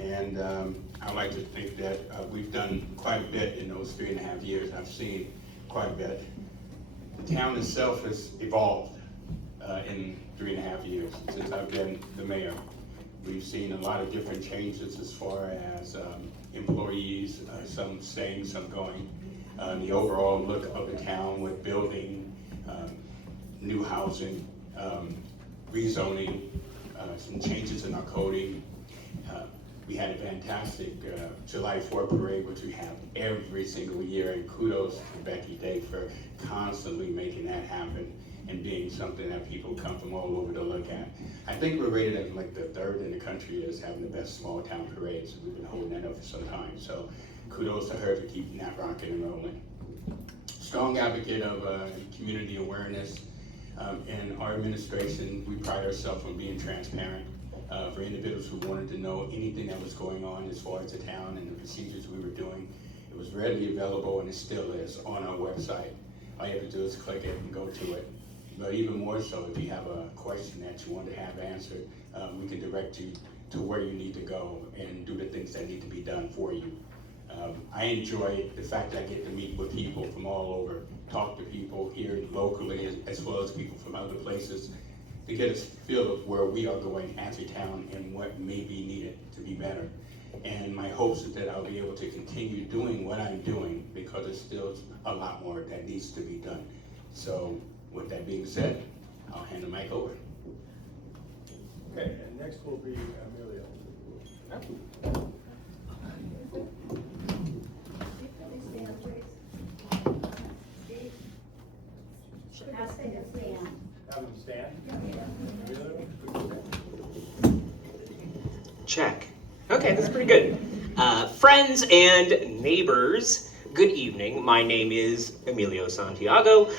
And I like to think that we've done quite a bit in those 3.5 years. I've seen quite a bit. The town itself has evolved in 3.5 years since I've been the mayor. We've seen a lot of different changes as far as employees, some staying, some going. The overall look of the town with building, new housing, rezoning, some changes in our coding. We had a fantastic July 4th parade, which we have every single year, and kudos to Becky Day for constantly making that happen and being something that people come from all over to look at. I think we're rated as like the 3rd in the country as having the best small town parades. We've been holding that up for some time, so kudos to her for keeping that rocking and rolling. Strong advocate of community awareness. In our administration, we pride ourselves on being transparent. For individuals who wanted to know anything that was going on as far as the town and the procedures we were doing, it was readily available, and it still is, on our website. All you have to do is click it and go to it. But even more so, if you have a question that you want to have answered, we can direct you to where you need to go and do the things that need to be done for you. I enjoy the fact that I get to meet with people from all over, talk to people here locally as well as people from other places, to get a feel of where we are going as a town and what may be needed to be better. And my hopes is that I'll be able to continue doing what I'm doing, because there's still a lot more that needs to be done. So with that being said, I'll hand the mic over. Okay, and next will be Emilio. Have him stand. Check. Okay, that's pretty good. Friends and neighbors, good evening. My name is Emilio Santiago.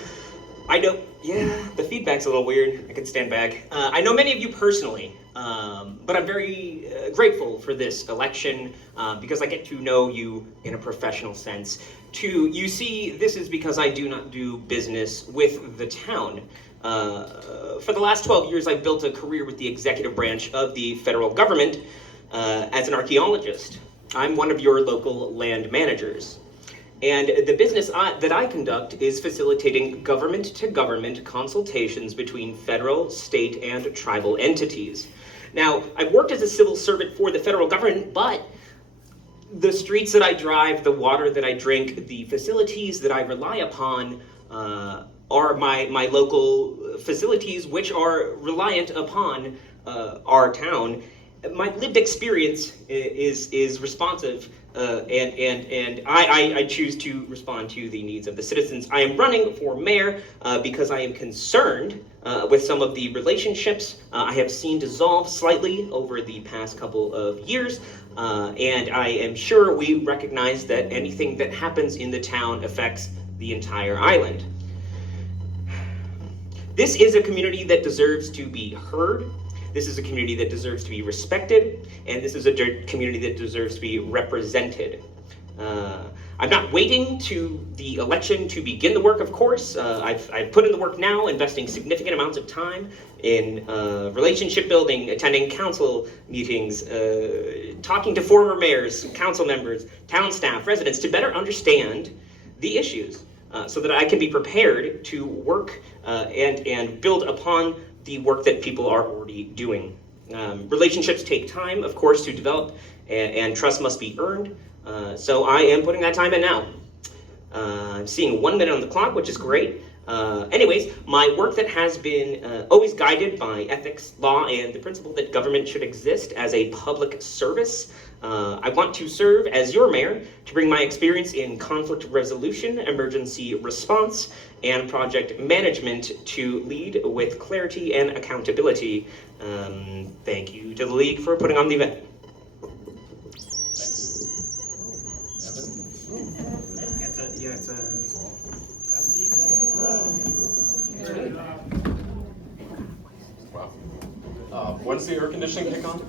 I know, yeah, the feedback's a little weird. I can stand back. I know many of you personally, but I'm very grateful for this election because I get to know you in a professional sense. You see, this is because I do not do business with the town. For the last 12 years, I've built a career with the executive branch of the federal government as an archaeologist. I'm one of your local land managers. And the business that I conduct is facilitating government-to-government consultations between federal, state, and tribal entities. Now, I've worked as a civil servant for the federal government, but the streets that I drive, the water that I drink, the facilities that I rely upon are my local facilities, which are reliant upon our town. My lived experience is responsive, and I choose to respond to the needs of the citizens. I am running for mayor because I am concerned with some of the relationships I have seen dissolve slightly over the past couple of years, and I am sure we recognize that anything that happens in the town affects the entire island. This is a community that deserves to be heard. This is a community that deserves to be respected, and this is a community that deserves to be represented. I'm not waiting to the election to begin the work, of course. I've put in the work now, investing significant amounts of time in relationship building, attending council meetings, talking to former mayors, council members, town staff, residents, to better understand the issues so that I can be prepared to work and build upon the work that people are already doing. Relationships take time, of course, to develop, and trust must be earned. So I am putting that time in now. I'm seeing 1 minute on the clock, which is great. Anyways, my work that has been always guided by ethics, law, and the principle that government should exist as a public service. I want to serve as your mayor to bring my experience in conflict resolution, emergency response, and project management to lead with clarity and accountability. Thank you to the League for putting on the event. Wow. When's the air conditioning kick on?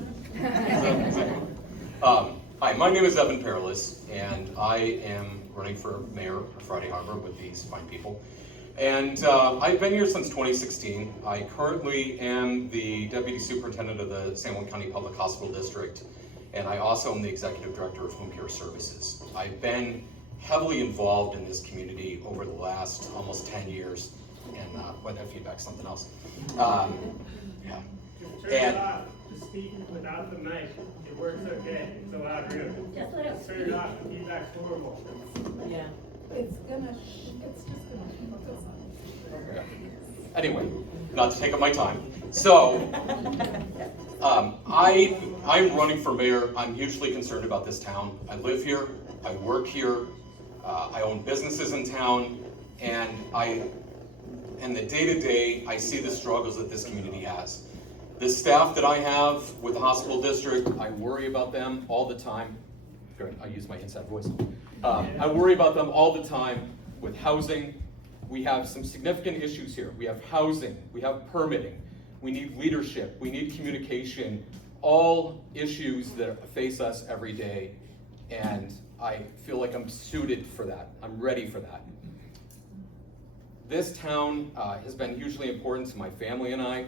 Hi, my name is Perrolaz, and I am running for mayor of Friday Harbor with these fine people. And I've been here since 2016. I currently am the deputy superintendent of the San Juan County Public Hospital District. and I also am the Executive Director of Home Care Services. I've been heavily involved in this community over the last almost 10 years, and what that feedback's something else. Yeah. Turn it off. Just speak without the mic. It works okay. It's a loud room. Just turn it off. The feedback's horrible. Yeah. It's just gonna focus on. Anyway, not to take up my time. So, I'm running for mayor. I'm hugely concerned about this town. I live here, I work here, I own businesses in town, and the day-to-day, I see the struggles that this community has. The staff that I have with the hospital district, I worry about them all the time. Good, I use my inside voice. I worry about them all the time with housing. We have some significant issues here. We have housing, we have permitting, we need leadership, we need communication, all issues that face us every day. And I feel like I'm suited for that. I'm ready for that. This town has been hugely important to my family and I.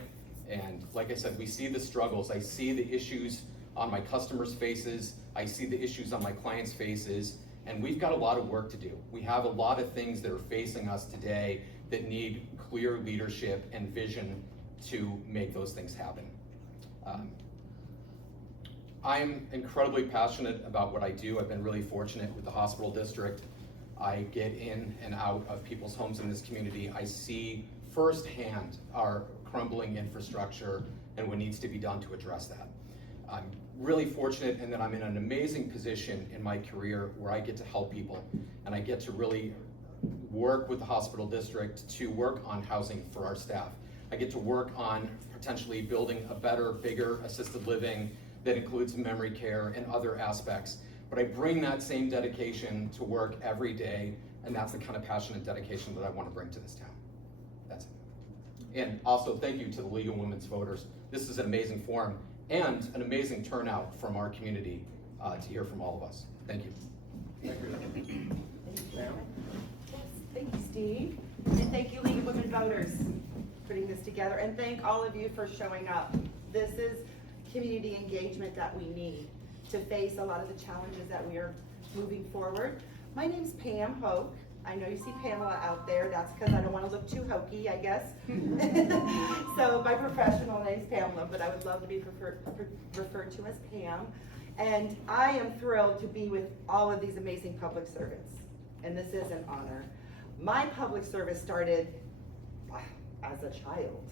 And like I said, we see the struggles. I see the issues on my customers' faces. I see the issues on my clients' faces. And we've got a lot of work to do. We have a lot of things that are facing us today that need clear leadership and vision to make those things happen. I'm incredibly passionate about what I do. I've been really fortunate with the hospital district. I get in and out of people's homes in this community. I see firsthand our crumbling infrastructure and what needs to be done to address that. I'm really fortunate in that I'm in an amazing position in my career where I get to help people, and I get to really work with the hospital district to work on housing for our staff. I get to work on potentially building a better, bigger assisted living that includes memory care and other aspects. But I bring that same dedication to work every day, and that's the kind of passion and dedication that I want to bring to this town. That's it. And also, thank you to the League of Women's Voters. This is an amazing forum and an amazing turnout from our community to hear from all of us. Thank you. Thank you. Ma'am? Thank you, Steve. And thank you, League of Women Voters, for putting this together. And thank all of you for showing up. This is community engagement that we need to face a lot of the challenges that we are moving forward. My name's Pam Hoke. I know you see Pamela out there. That's because I don't want to look too hokey, I guess. So my professional name's Pamela, but I would love to be referred to as Pam. And I am thrilled to be with all of these amazing public servants. And this is an honor. My public service started as a child,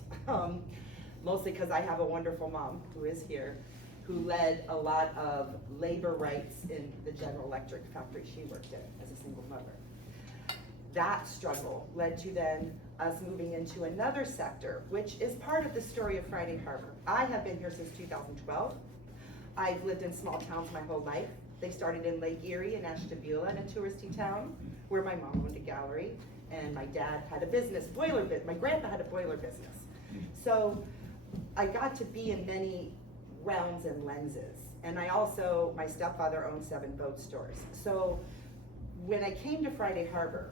mostly because I have a wonderful mom who is here, who led a lot of labor rights in the General Electric factory she worked in as a single mother. That struggle led to then us moving into another sector, which is part of the story of Friday Harbor. I have been here since 2012. I've lived in small towns my whole life. They started in Lake Erie and Ashtabula, in a touristy town, where my mom owned a gallery, and my dad had a business, my grandpa had a boiler business. So I got to be in many realms and lenses. And my stepfather owned 7 boat stores. So when I came to Friday Harbor,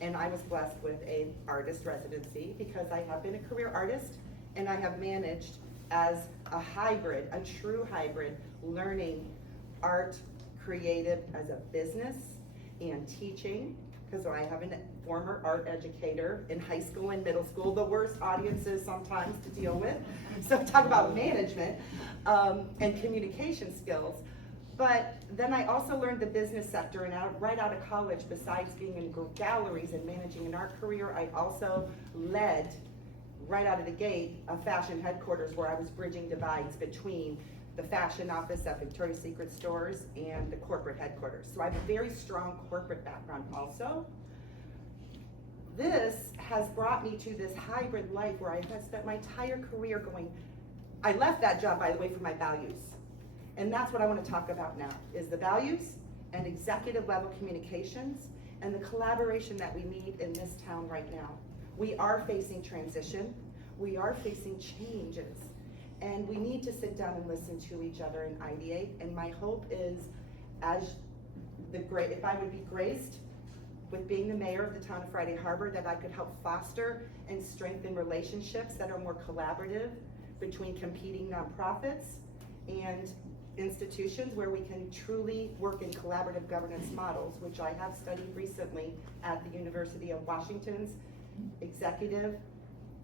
and I was blessed with an artist residency because I have been a career artist, and I have managed as a hybrid, a true hybrid, learning art, creative as a business, and teaching, because I have a former art educator in high school and middle school, the worst audiences sometimes to deal with. So talk about management and communication skills. But then I also learned the business sector, and right out of college, besides being in galleries and managing an art career, I also led, right out of the gate, a fashion headquarters where I was bridging divides between the fashion office at Victoria's Secret stores and the corporate headquarters. So I have a very strong corporate background also. This has brought me to this hybrid life where I have spent my entire career I left that job, by the way, for my values. And that's what I want to talk about now, is the values and executive level communications and the collaboration that we need in this town right now. We are facing transition. We are facing changes. And we need to sit down and listen to each other and ideate. And my hope is, if I would be graced with being the mayor of the town of Friday Harbor, that I could help foster and strengthen relationships that are more collaborative between competing nonprofits and institutions where we can truly work in collaborative governance models, which I have studied recently at the University of Washington's Executive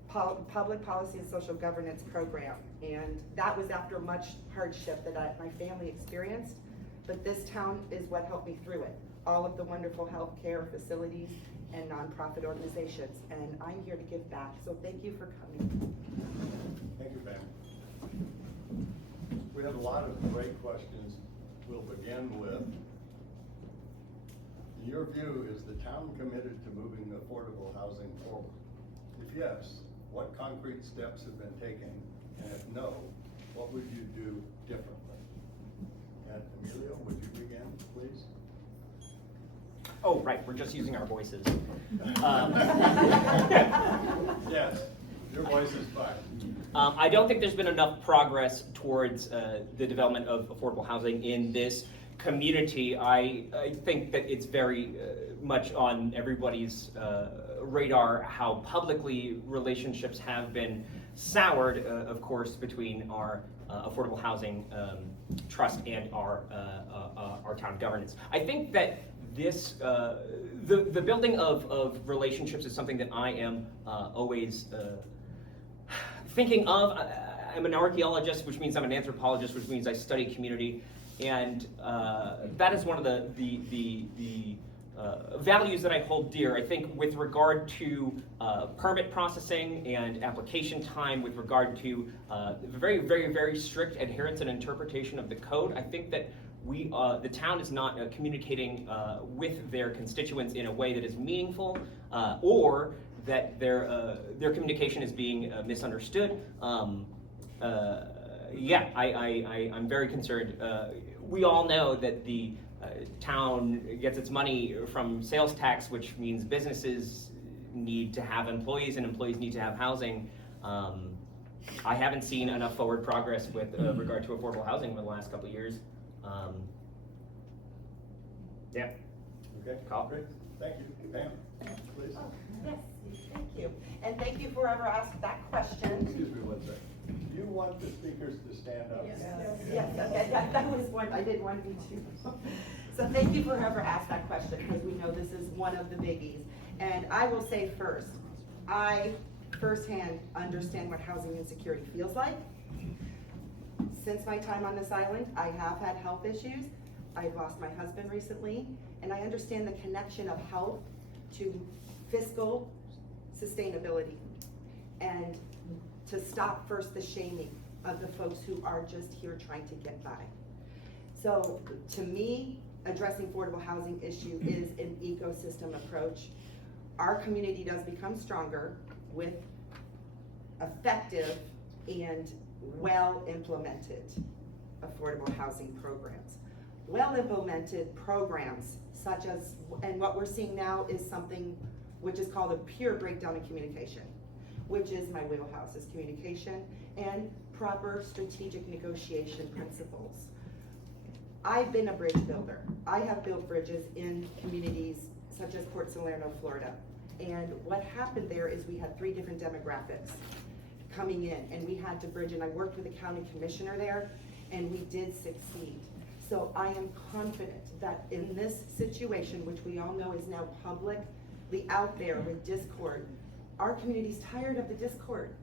Public Policy and Social Governance program. And that was after much hardship that my family experienced, but this town is what helped me through it. All of the wonderful healthcare facilities and nonprofit organizations, and I'm here to give back, so thank you for coming. Thank you, Pam. We have a lot of great questions. We'll begin with, in your view, is the town committed to moving affordable housing forward? If yes, what concrete steps have been taken? And if no, what would you do differently? And Emilio, would you begin, please? Oh, right, we're just using our voices. Yes, your voice is fine. I don't think there's been enough progress towards the development of affordable housing in this community. I think that it's very much on everybody's radar how publicly relationships have been soured, of course, between our affordable housing trust and our town governance. I think that this, the building of relationships is something that I am always thinking of. I'm an archaeologist, which means I'm an anthropologist, which means I study community, and that is one of the values that I hold dear. I think with regard to permit processing and application time, with regard to very, very, very strict adherence and interpretation of the code, I think that the town is not communicating with their constituents in a way that is meaningful, or that their communication is being misunderstood. Yeah, I'm very concerned. We all know that the town gets its money from sales tax, which means businesses need to have employees and employees need to have housing. I haven't seen enough forward progress with regard to affordable housing in the last couple of years. Yeah. Okay, great. Thank you. Pam, please. Yes, thank you. And thank you for whoever asked that question. Excuse me one second. Do you want the speakers to stand up? Yes, okay, that was one, I did want you to. So thank you for whoever asked that question, because we know this is one of the biggies. And I will say first, I firsthand understand what housing insecurity feels like. Since my time on this island, I have had health issues. I've lost my husband recently, and I understand the connection of health to fiscal sustainability, and to stop first the shaming of the folks who are just here trying to get by. So to me, addressing affordable housing issue is an ecosystem approach. Our community does become stronger with effective and well-implemented affordable housing programs. Well-implemented programs such as, and what we're seeing now is something which is called a pure breakdown in communication, which is my wheelhouse, is communication and proper strategic negotiation principles. I've been a bridge builder. I have built bridges in communities such as Port Salerno, Florida. And what happened there is we had 3 different demographics coming in, and we had to bridge, and I worked with the county commissioner there, and we did succeed. So I am confident that in this situation, which we all know is now publicly out there with discord, our community's tired of the discord.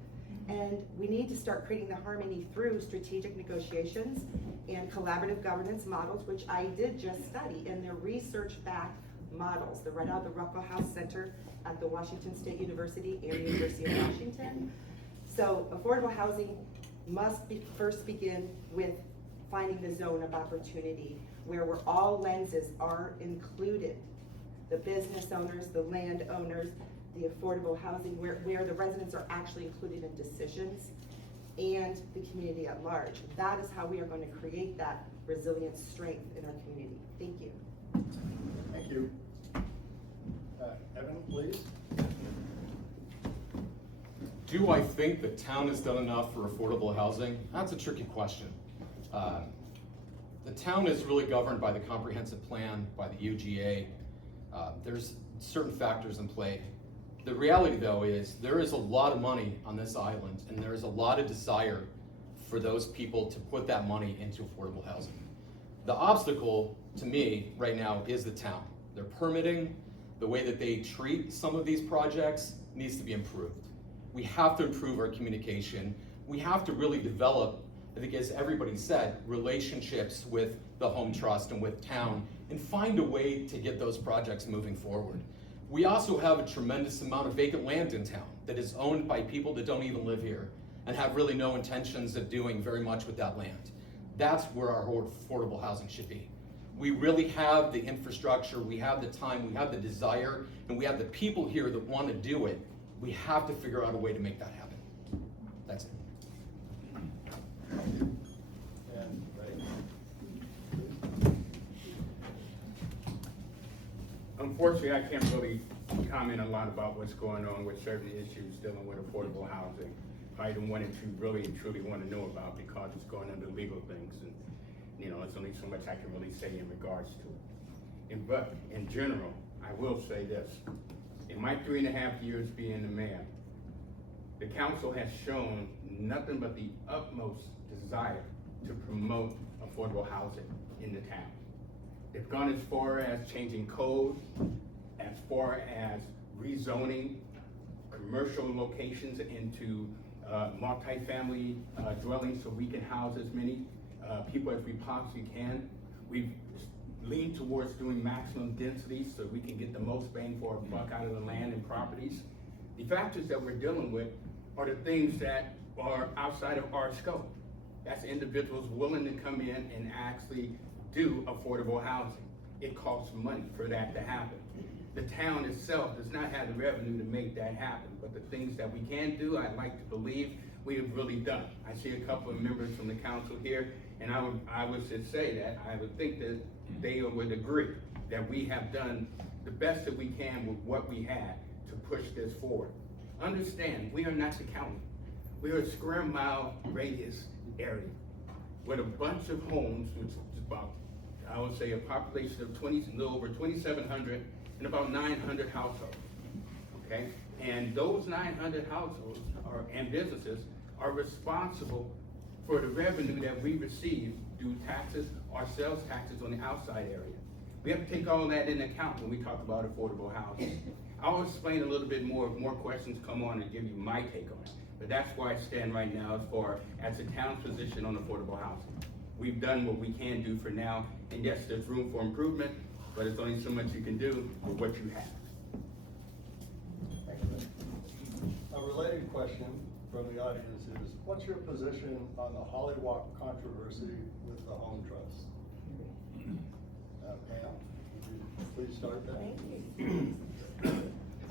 And we need to start creating the harmony through strategic negotiations and collaborative governance models, which I did just study, and they're research-backed models. They're right out of the Ruckel House Center at the Washington State University and the University of Washington. So affordable housing must first begin with finding the zone of opportunity where all lenses are included. The business owners, the land owners, the affordable housing, where the residents are actually included in decisions, and the community at large. That is how we are going to create that resilient strength in our community. Thank you. Thank you. Evan, please. Do I think the town has done enough for affordable housing? That's a tricky question. The town is really governed by the comprehensive plan, by the UGA. There's certain factors in play. The reality though is there is a lot of money on this island, and there is a lot of desire for those people to put that money into affordable housing. The obstacle to me right now is the town. Their permitting, the way that they treat some of these projects needs to be improved. We have to improve our communication. We have to really develop, I think as everybody said, relationships with the home trust and with town and find a way to get those projects moving forward. We also have a tremendous amount of vacant land in town that is owned by people that don't even live here and have really no intentions of doing very much with that land. That's where our affordable housing should be. We really have the infrastructure, we have the time, we have the desire, and we have the people here that want to do it. We have to figure out a way to make that happen. That's it. And, right? Unfortunately, I can't really comment a lot about what's going on with certain issues dealing with affordable housing. I don't want to really and truly want to know about because it's going under legal things, and it's only so much I can really say in regards to it. But in general, I will say this: in my 3.5 years being the mayor, the council has shown nothing but the utmost desire to promote affordable housing in the town. They've gone as far as changing code, as far as rezoning commercial locations into multifamily dwellings so we can house as many people as we possibly can. We've leaned towards doing maximum density so we can get the most bang for our buck out of the land and properties. The factors that we're dealing with are the things that are outside of our scope. That's individuals willing to come in and actually do affordable housing. It costs money for that to happen. The town itself does not have the revenue to make that happen, but the things that we can do, I'd like to believe we have really done. I see a couple of members from the council here, and I would just say that I would think that they would agree that we have done the best that we can with what we had to push this forward. Understand, we are not the county. We are a square mile radius area with a bunch of homes, which is about, I would say, a population of a little over 2,700 and about 900 households, okay? And those 900 households and businesses are responsible for the revenue that we receive through taxes or sales taxes on the outside area. We have to take all that into account when we talk about affordable housing. I'll explain a little bit more if more questions come on and give you my take on it. But that's where I stand right now as the town's position on affordable housing. We've done what we can do for now, and yes, there's room for improvement, but it's only so much you can do with what you have. A related question from the audience is, what's your position on the Hollywalk controversy with the Home Trust? Pam, would you please start that? Thank you.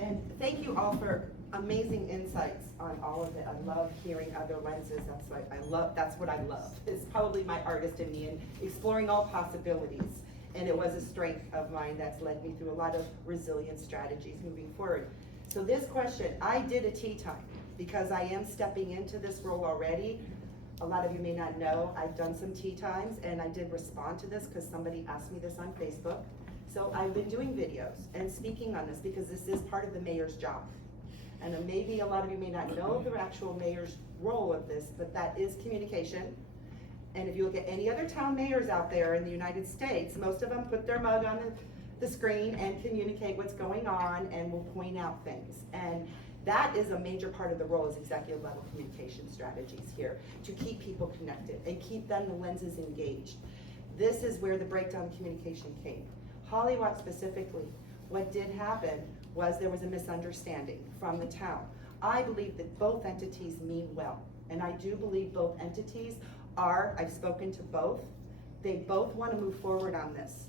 And thank you all for amazing insights on all of it. I love hearing other lenses. That's what I love. It's probably my artist in me, and exploring all possibilities. And it was a strength of mine that's led me through a lot of resilient strategies moving forward. So this question, I did a tea time because I am stepping into this role already. A lot of you may not know, I've done some tea times, and I did respond to this because somebody asked me this on Facebook. So I've been doing videos and speaking on this because this is part of the mayor's job. And maybe a lot of you may not know the actual mayor's role of this, but that is communication. And if you look at any other town mayors out there in the United States, most of them put their mug on the screen and communicate what's going on and will point out things. And that is a major part of the role, is executive level communication strategies here, to keep people connected and keep them, the lenses, engaged. This is where the breakdown of communication came. Hollywalk specifically, what did happen was there was a misunderstanding from the town. I believe that both entities mean well, and I do believe both entities I've spoken to both, they both want to move forward on this.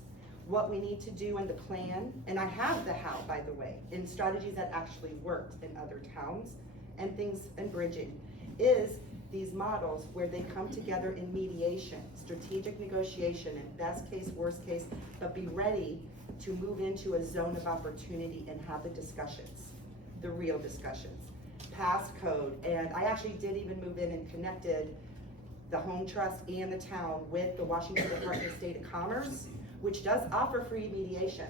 What we need to do in the plan, and I have the how, by the way, in strategies that actually worked in other towns and things and bridging, is these models where they come together in mediation, strategic negotiation, in best case, worst case, but be ready to move into a zone of opportunity and have the discussions, the real discussions. Pass code, and I actually did even move in and connected the Home Trust and the town with the Washington Department of State of Commerce, which does offer free mediation.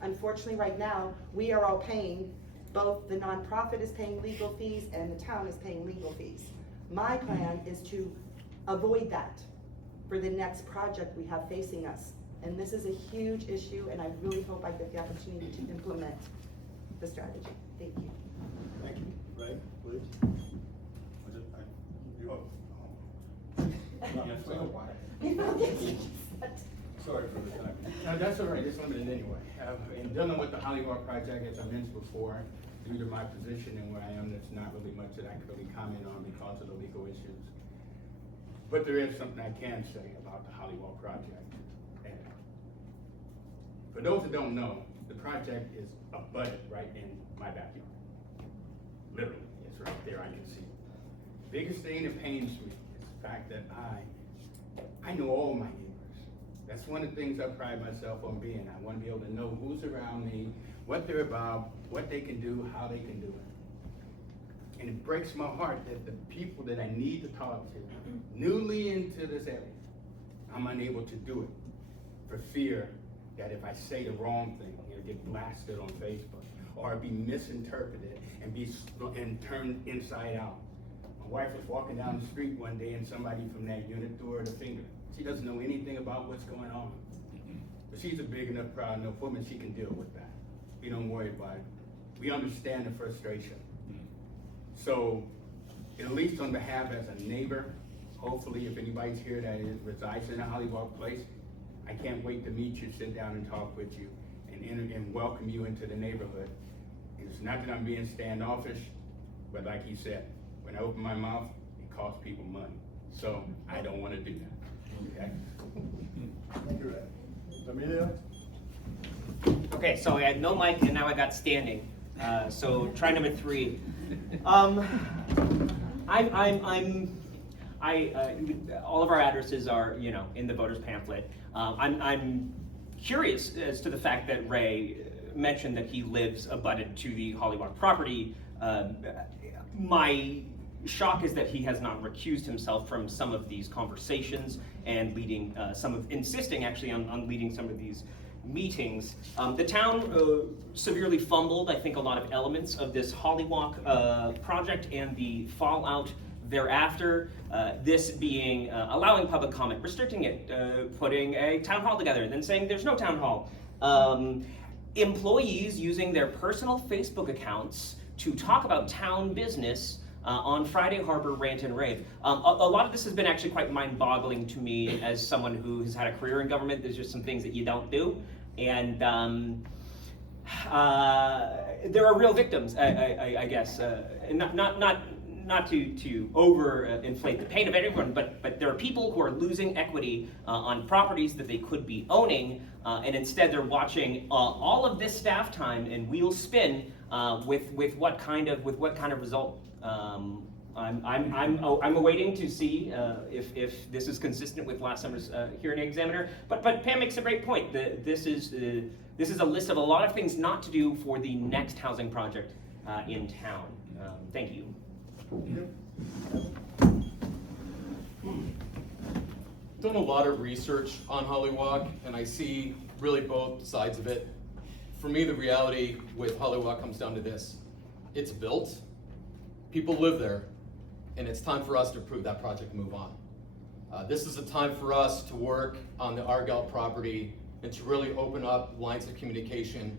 Unfortunately, right now, we are all paying, both the nonprofit is paying legal fees and the town is paying legal fees. My plan is to avoid that for the next project we have facing us. And this is a huge issue, and I really hope I get the opportunity to implement the strategy. Thank you. Thank you. Ray, please. Sorry for the time. No, that's all right, it's limited anyway. In dealing with the Hollywood project, as I mentioned before, due to my position and where I am, there's not really much that I can really comment on because of the legal issues. But there is something I can say about the Hollywood project. And for those that don't know, the project is abutted right in my backyard. Literally, it's right there, I can see it. Biggest thing that pains me is the fact that I know all my neighbors. That's one of the things I pride myself on being. I want to be able to know who's around me, what they're about, what they can do, how they can do it. And it breaks my heart that the people that I need to talk to, newly into this area, I'm unable to do it for fear that if I say the wrong thing, it'll get blasted on Facebook or be misinterpreted and turned inside out. My wife was walking down the street one day and somebody from that unit threw her the finger. She doesn't know anything about what's going on. But she's a big enough, proud enough woman, she can deal with that. We don't worry about it. We understand the frustration. So, at least on behalf as a neighbor, hopefully if anybody's here that resides in a Hollywood place, I can't wait to meet you, sit down and talk with you, and welcome you into the neighborhood. It's not that I'm being standoffish, but like he said, when I open my mouth, it costs people money. So, I don't want to do that. Okay. Thank you, Ray. Emilio? Okay, so I had no mic and now I got standing. So try number 3. All of our addresses are, in the voters pamphlet. I'm curious as to the fact that Ray mentioned that he lives abutted to the Hollywood property. My shock is that he has not recused himself from some of these conversations and leading insisting actually on leading some of these meetings. The town severely fumbled, I think, a lot of elements of this Hollywalk project and the fallout thereafter. This being allowing public comment, restricting it, putting a town hall together, and then saying there's no town hall. Employees using their personal Facebook accounts to talk about town business on Friday Harbor Rant and Rave. A lot of this has been actually quite mind-boggling to me as someone who has had a career in government. There's just some things that you don't do. And there are real victims, I guess. Not to over-inflate the pain of everyone, but there are people who are losing equity on properties that they could be owning, and instead they're watching all of this staff time and wheels spin with what kind of result. I'm awaiting to see if this is consistent with last summer's hearing examiner. But Pam makes a great point. This is a list of a lot of things not to do for the next housing project in town. Thank you. Done a lot of research on Hollywalk, and I see really both sides of it. For me, the reality with Hollywalk comes down to this. It's built, people live there, and it's time for us to approve that project and move on. This is a time for us to work on the Argyle property and to really open up lines of communication,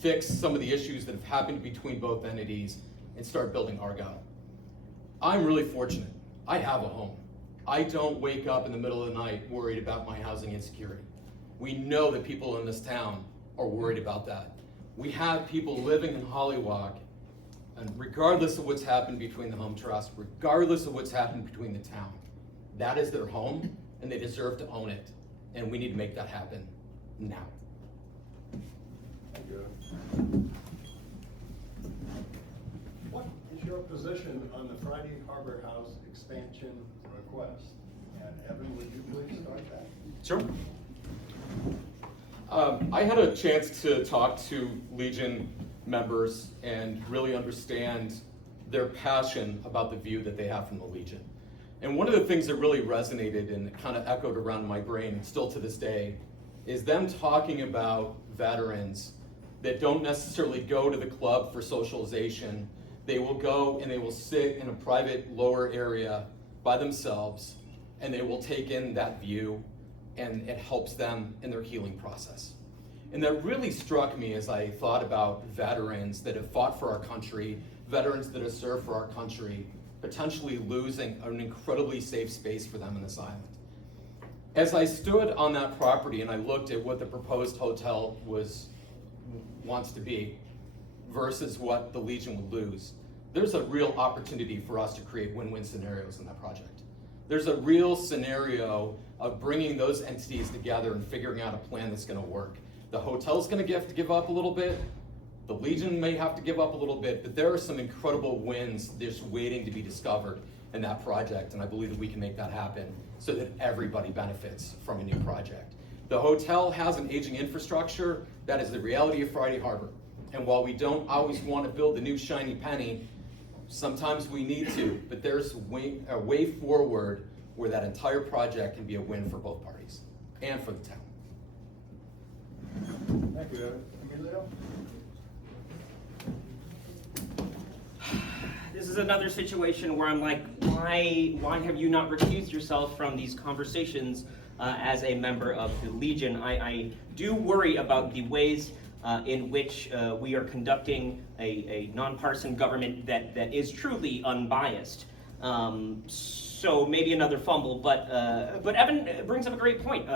fix some of the issues that have happened between both entities, and start building Argyle. I'm really fortunate. I have a home. I don't wake up in the middle of the night worried about my housing insecurity. We know that people in this town are worried about that. We have people living in Hollywalk, and regardless of what's happened between the home trust, regardless of what's happened between the town, that is their home, and they deserve to own it. And we need to make that happen now. Thank you. What is your position on the Friday Harbor House expansion request? And Evan, would you please start that? Sure. I had a chance to talk to Legion members and really understand their passion about the view that they have from the Legion. And one of the things that really resonated and kind of echoed around my brain still to this day is them talking about veterans that don't necessarily go to the club for socialization. They will go and they will sit in a private lower area by themselves and they will take in that view, and it helps them in their healing process. And that really struck me as I thought about veterans that have fought for our country, veterans that have served for our country, potentially losing an incredibly safe space for them in this island. As I stood on that property and I looked at what the proposed hotel wants to be versus what the Legion would lose, there's a real opportunity for us to create win-win scenarios in that project. There's a real scenario of bringing those entities together and figuring out a plan that's gonna work. The hotel's gonna have to give up a little bit, the Legion may have to give up a little bit, but there are some incredible wins just waiting to be discovered in that project, and I believe that we can make that happen so that everybody benefits from a new project. The hotel has an aging infrastructure. That is the reality of Friday Harbor. And while we don't always want to build the new shiny penny, sometimes we need to, but there's a way forward where that entire project can be a win for both parties and for the town. Thank you, Evan. Emilio? This is another situation where I'm like, why have you not recused yourself from these conversations as a member of the Legion? I do worry about the ways in which we are conducting a nonpartisan government that is truly unbiased. So maybe another fumble, but Evan brings up a great point.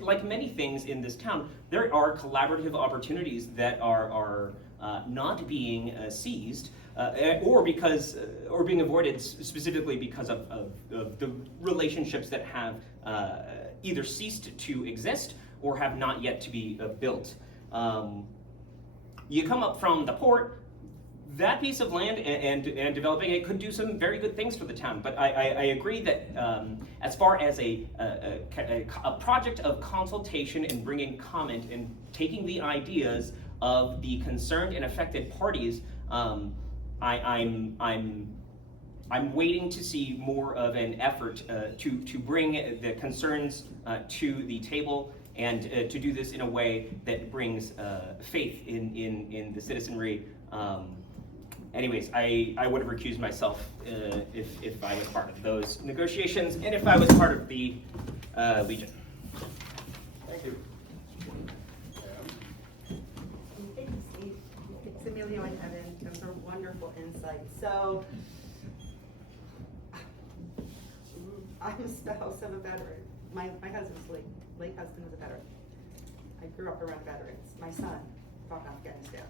Like many things in this town, there are collaborative opportunities that are not being seized, or being avoided specifically because of the relationships that have either ceased to exist or have not yet to be built. You come up from the port, that piece of land and developing it could do some very good things for the town. But I agree that as far as a project of consultation and bringing comment and taking the ideas of the concerned and affected parties, I'm waiting to see more of an effort to bring the concerns to the table and to do this in a way that brings faith in the citizenry. Anyways, I would have recused myself if I was part of those negotiations and if I was part of the Legion. Thank you. Thank you, Steve. It's Emilio and Evan. Those are wonderful insights. So, I'm a spouse of a veteran. My husband's late husband was a veteran. I grew up around veterans. My son fought in Afghanistan.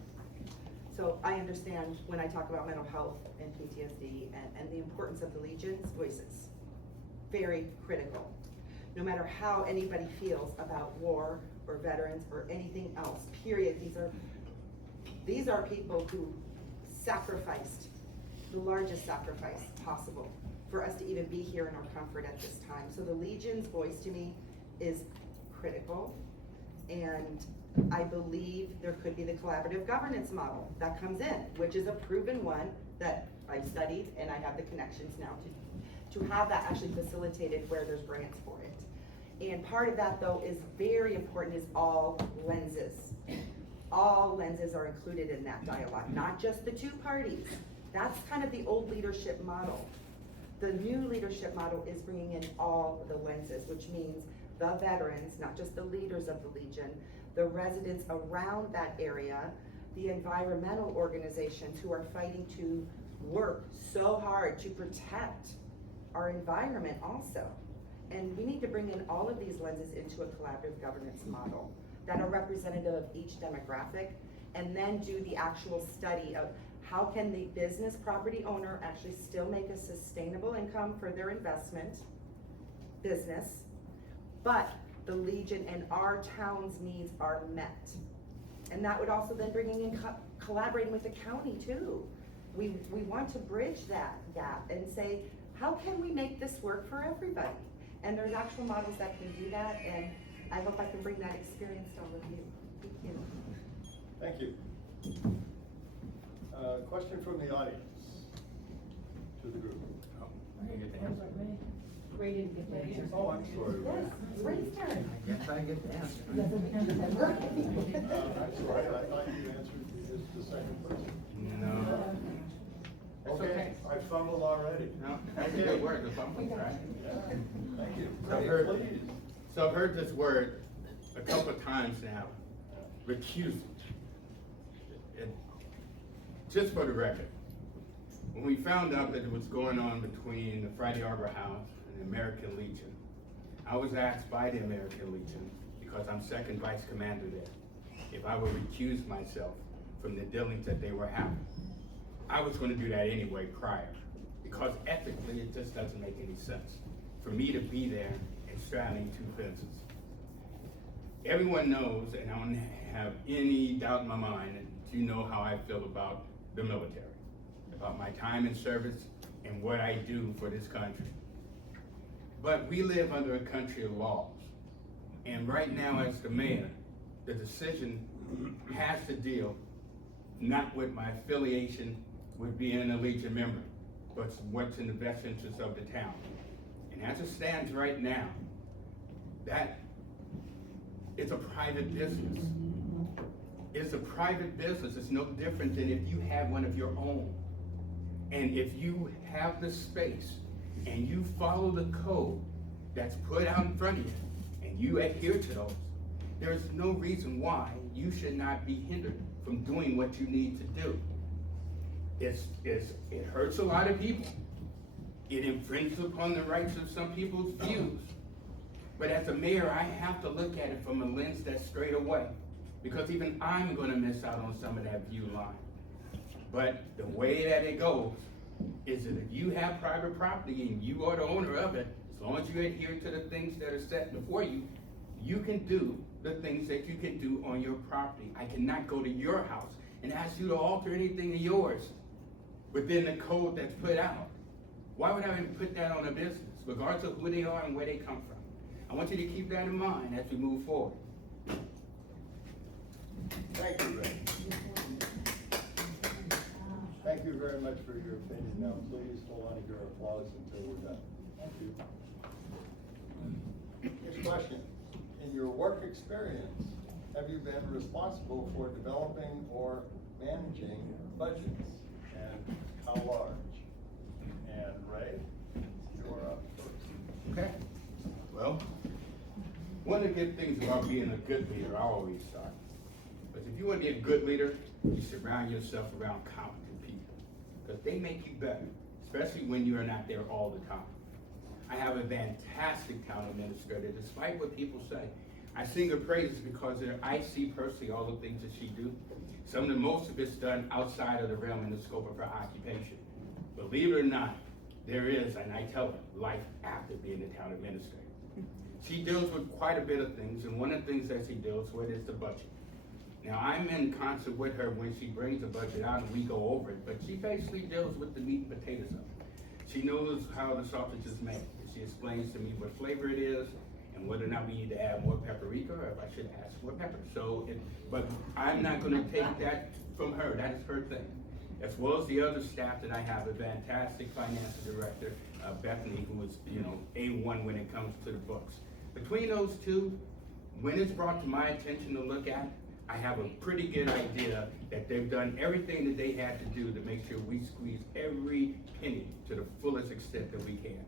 So I understand when I talk about mental health and PTSD and the importance of the Legion's voices. Very critical. No matter how anybody feels about war or veterans or anything else, period, these are people who sacrificed the largest sacrifice possible for us to even be here in our comfort at this time. So the Legion's voice to me is critical, and I believe there could be the collaborative governance model that comes in, which is a proven one that I've studied, and I have the connections now to have that actually facilitated where there's grants for it. And part of that, though, is very important, is all lenses. All lenses are included in that dialogue, not just the two parties. That's kind of the old leadership model. The new leadership model is bringing in all the lenses, which means the veterans, not just the leaders of the Legion, the residents around that area, the environmental organizations who are fighting to work so hard to protect our environment also. And we need to bring in all of these lenses into a collaborative governance model that are representative of each demographic, and then do the actual study of how can the business property owner actually still make a sustainable income for their investment business, but the Legion and our town's needs are met. And that would also then bringing in collaborating with the county too. We want to bridge that gap and say, how can we make this work for everybody? And there's actual models that can do that, and I hope I can bring that experience to all of you. Thank you. Thank you. Question from the audience to the group. I didn't get the answer. Ray didn't get the answer. Oh, I'm sorry. Yes, Ray's turn. I guess I get the answer. I'm sorry, I thought you answered the second question. No. That's okay. I fumbled already. No, that's a good word, the fumble, right? Yeah, thank you. So I've Ray, heard- please. So I've heard this word a couple of times now, recusal. Just for the record, when we found out that it was going on between the Friday Arbor House and the American Legion, I was asked by the American Legion, because I'm second vice commander there, if I would recuse myself from the dealings that they were having. I was gonna do that anyway prior, because ethically, it just doesn't make any sense for me to be there and straddling two fences. Everyone knows, and I don't have any doubt in my mind, that you know how I feel about the military, about my time in service and what I do for this country. But we live under a country of laws. And right now, as the mayor, the decision has to deal not with my affiliation with being a Legion member, but what's in the best interest of the town. And as it stands right now, that is a private business. It's a private business. It's no different than if you have one of your own. And if you have the space and you follow the code that's put out in front of you and you adhere to those, there's no reason why you should not be hindered from doing what you need to do. It hurts a lot of people. It infringes upon the rights of some people's views. But as a mayor, I have to look at it from a lens that's straight away, because even I'm gonna miss out on some of that view line. But the way that it goes is that if you have private property and you are the owner of it, as long as you adhere to the things that are set before you, you can do the things that you can do on your property. I cannot go to your house and ask you to alter anything of yours within the code that's put out. Why would I even put that on a business, regardless of who they are and where they come from? I want you to keep that in mind as we move forward. Thank you, Ray. Thank you very much for your opinion. Now, please hold on to your applause until we're done. Thank you. Next question. In your work experience, have you been responsible for developing or managing budgets? And how large? And Ray, you're up first. Okay. Well, one of the good things about being a good leader, I always start. But if you want to be a good leader, you surround yourself around competent people, because they make you better, especially when you are not there all the time. I have a fantastic town administrator, despite what people say. I sing her praises because I see personally all the things that she do. Some of the most of it's done outside of the realm and the scope of her occupation. Believe it or not, there is, and I tell her, life after being the town administrator. She deals with quite a bit of things, and one of the things that she deals with is the budget. Now, I'm in concert with her when she brings the budget out and we go over it, but she basically deals with the meat and potatoes of it. She knows how the sausage is made. She explains to me what flavor it is and whether or not we need to add more paprika or if I should add more pepper. But I'm not gonna take that from her, that is her thing. As well as the other staff that I have, a fantastic finance director, Bethany, who is, A1 when it comes to the books. Between those two, when it's brought to my attention to look at, I have a pretty good idea that they've done everything that they had to do to make sure we squeeze every penny to the fullest extent that we can.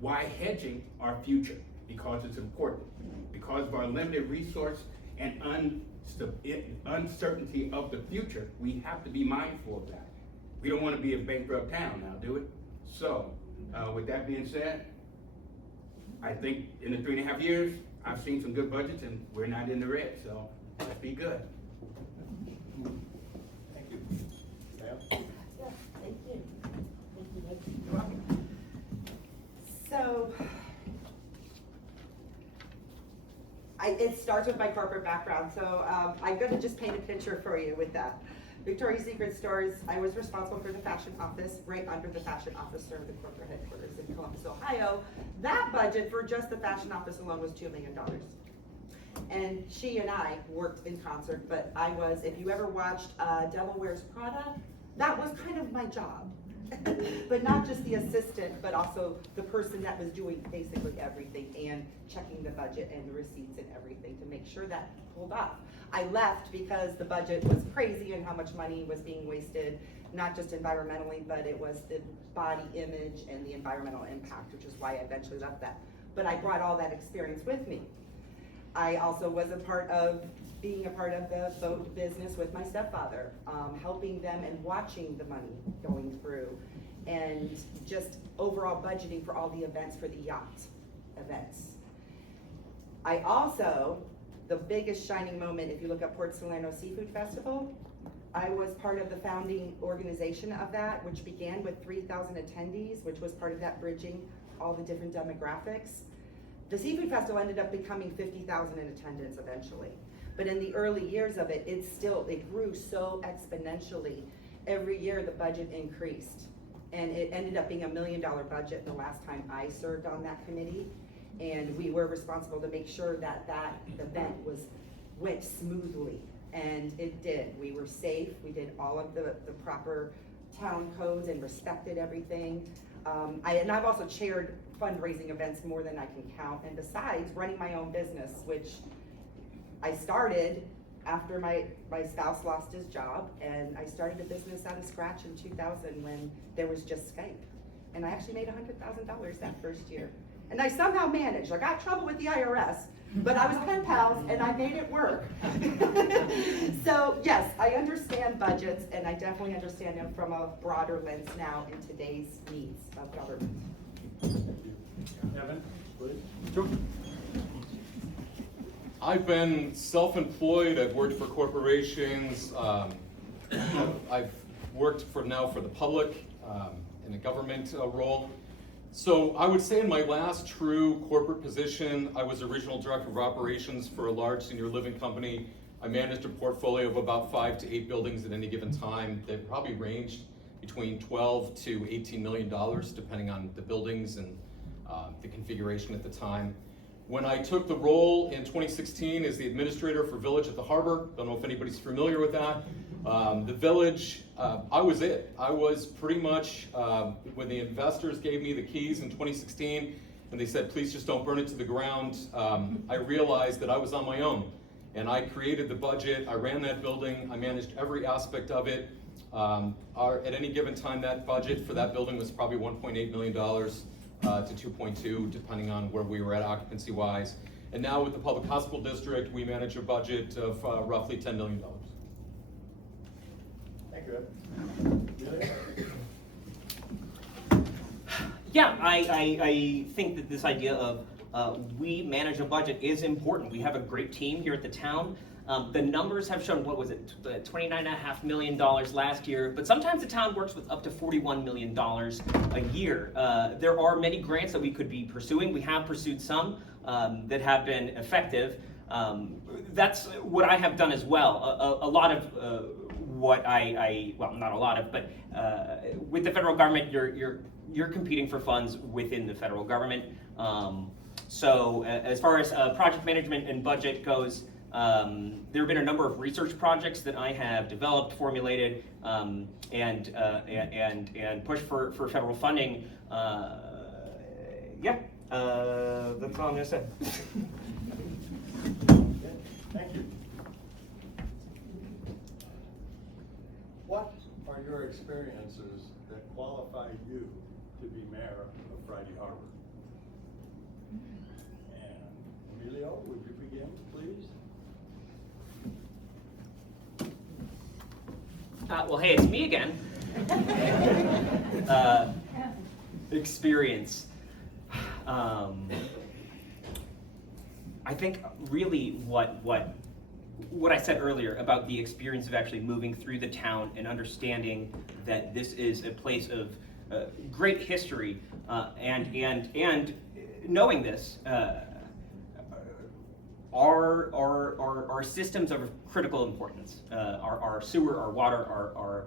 Why hedging our future? Because it's important. Because of our limited resource and uncertainty of the future, we have to be mindful of that. We don't want to be a bankrupt town now, do we? So, with that being said, I think in the 3.5 years, I've seen some good budgets and we're not in the red, so let's be good. Thank you. Pam? Yeah, thank you. Thank you, Nick. You're welcome. So, it starts with my corporate background, so I'm gonna just paint a picture for you with that. Victoria's Secret Stores, I was responsible for the fashion office, right under the fashion officer of the corporate headquarters in Columbus, Ohio. That budget for just the fashion office alone was $2 million. And she and I worked in concert, but if you ever watched Devil Wears Prada, that was kind of my job. But not just the assistant, but also the person that was doing basically everything and checking the budget and the receipts and everything to make sure that pulled off. I left because the budget was crazy and how much money was being wasted, not just environmentally, but it was the body image and the environmental impact, which is why I eventually left that. But I brought all that experience with me. I also was being a part of the boat business with my stepfather, helping them and watching the money going through, and just overall budgeting for all the events for the yacht events. I also, the biggest shining moment, if you look at Port Salerno Seafood Festival, I was part of the founding organization of that, which began with 3,000 attendees, which was part of that bridging all the different demographics. The Seafood Festival ended up becoming 50,000 in attendance eventually. But in the early years of it, it grew so exponentially. Every year the budget increased. And it ended up being $1 million budget the last time I served on that committee. And we were responsible to make sure that that event went smoothly. And it did. We were safe. We did all of the proper town codes and respected everything. And I've also chaired fundraising events more than I can count. And besides running my own business, which I started after my spouse lost his job, and I started a business out of scratch in 2000 when there was just Skype. And I actually made $100,000 that first year. And I somehow managed. I got in trouble with the IRS, but I was pen pals and I made it work. So yes, I understand budgets, and I definitely understand them from a broader lens now in today's needs of government. Evan, please. Sure. I've been self-employed. I've worked for corporations. I've worked for the public in a government role. So I would say in my last true corporate position, I was a regional director of operations for a large senior living company. I managed a portfolio of about 5 to 8 buildings at any given time that probably ranged between $12 to $18 million, depending on the buildings and the configuration at the time. When I took the role in 2016 as the administrator for Village at the Harbor, don't know if anybody's familiar with that. The Village, I was it. I was pretty much, when the investors gave me the keys in 2016 and they said, please just don't burn it to the ground, I realized that I was on my own. And I created the budget, I ran that building, I managed every aspect of it. At any given time, that budget for that building was probably $1.8 million. To 2.2, depending on where we were at occupancy-wise. And now with the Public Hospital District, we manage a budget of roughly $10 million. Thank you, Ed. Yeah, I think that this idea of we manage a budget is important. We have a great team here at the town. The numbers have shown, what was it, $29.5 million last year, but sometimes the town works with up to $41 million a year. There are many grants that we could be pursuing. We have pursued some that have been effective. That's what I have done as well. A lot of what well, not a lot of, but with the federal government, you're competing for funds within the federal government. So as far as project management and budget goes, there have been a number of research projects that I have developed, formulated, and pushed for federal funding. Yeah, that's all I'm gonna say. Thank you. What are your experiences that qualify you to be mayor of Friday Harbor? And Emilio, would you begin, please? Well, hey, it's me again. Experience. I think really what I said earlier about the experience of actually moving through the town and understanding that this is a place of great history, and knowing this, our systems are of critical importance. Our sewer, our water,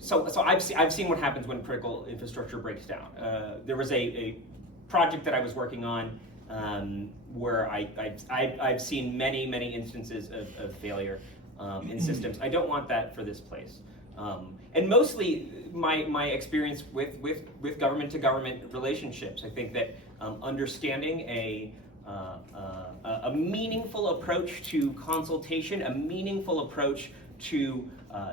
So I've seen what happens when critical infrastructure breaks down. There was a project that I was working on where I've seen many instances of failure. in systems. I don't want that for this place. And mostly my experience with government to government relationships. I think that understanding a meaningful approach to consultation, a meaningful approach to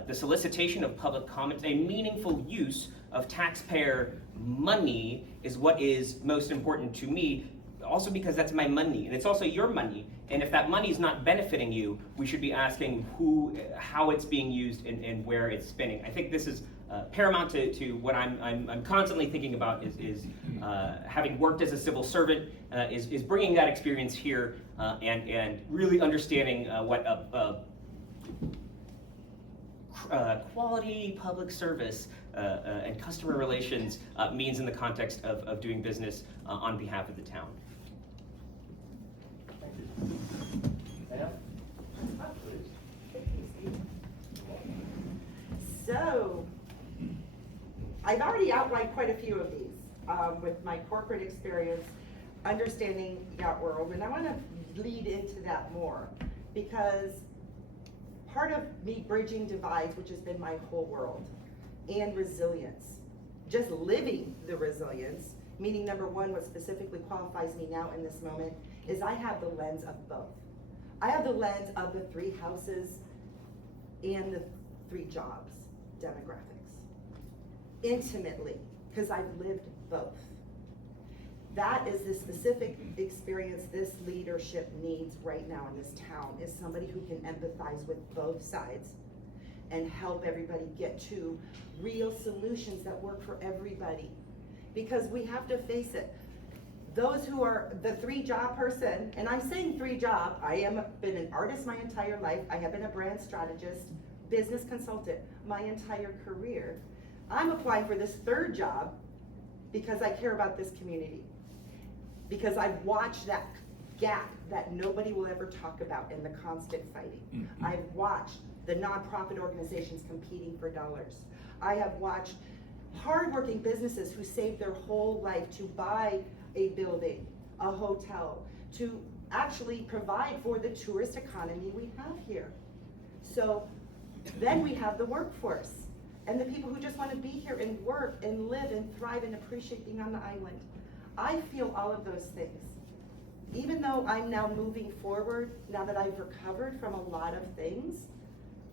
the solicitation of public comments, a meaningful use of taxpayer money is what is most important to me, also because that's my money, and it's also your money. And if that money is not benefiting you, we should be asking how it's being used and where it's spinning. I think this is paramount to what I'm constantly thinking about is having worked as a civil servant, is bringing that experience here and really understanding what quality public service and customer relations means in the context of doing business on behalf of the town. So, I've already outlined quite a few of these with my corporate experience, understanding yacht world, and I want to lead into that more because part of me bridging divides, which has been my whole world, and resilience, just living the resilience, meaning number one, what specifically qualifies me now in this moment is I have the lens of both. I have the lens of the 3 houses and the 3 jobs demographics intimately, because I've lived both. That is the specific experience this leadership needs right now in this town, is somebody who can empathize with both sides and help everybody get to real solutions that work for everybody. Because we have to face it, those who are the 3-job person, and I'm saying 3-job, I have been an artist my entire life, I have been a brand strategist, business consultant my entire career. I'm applying for this 3rd job because I care about this community. Because I've watched that gap that nobody will ever talk about in the constant fighting. I've watched the nonprofit organizations competing for dollars. I have watched hardworking businesses who saved their whole life to buy a building, a hotel, to actually provide for the tourist economy we have here. So then we have the workforce and the people who just want to be here and work and live and thrive and appreciate being on the island. I feel all of those things. Even though I'm now moving forward, now that I've recovered from a lot of things,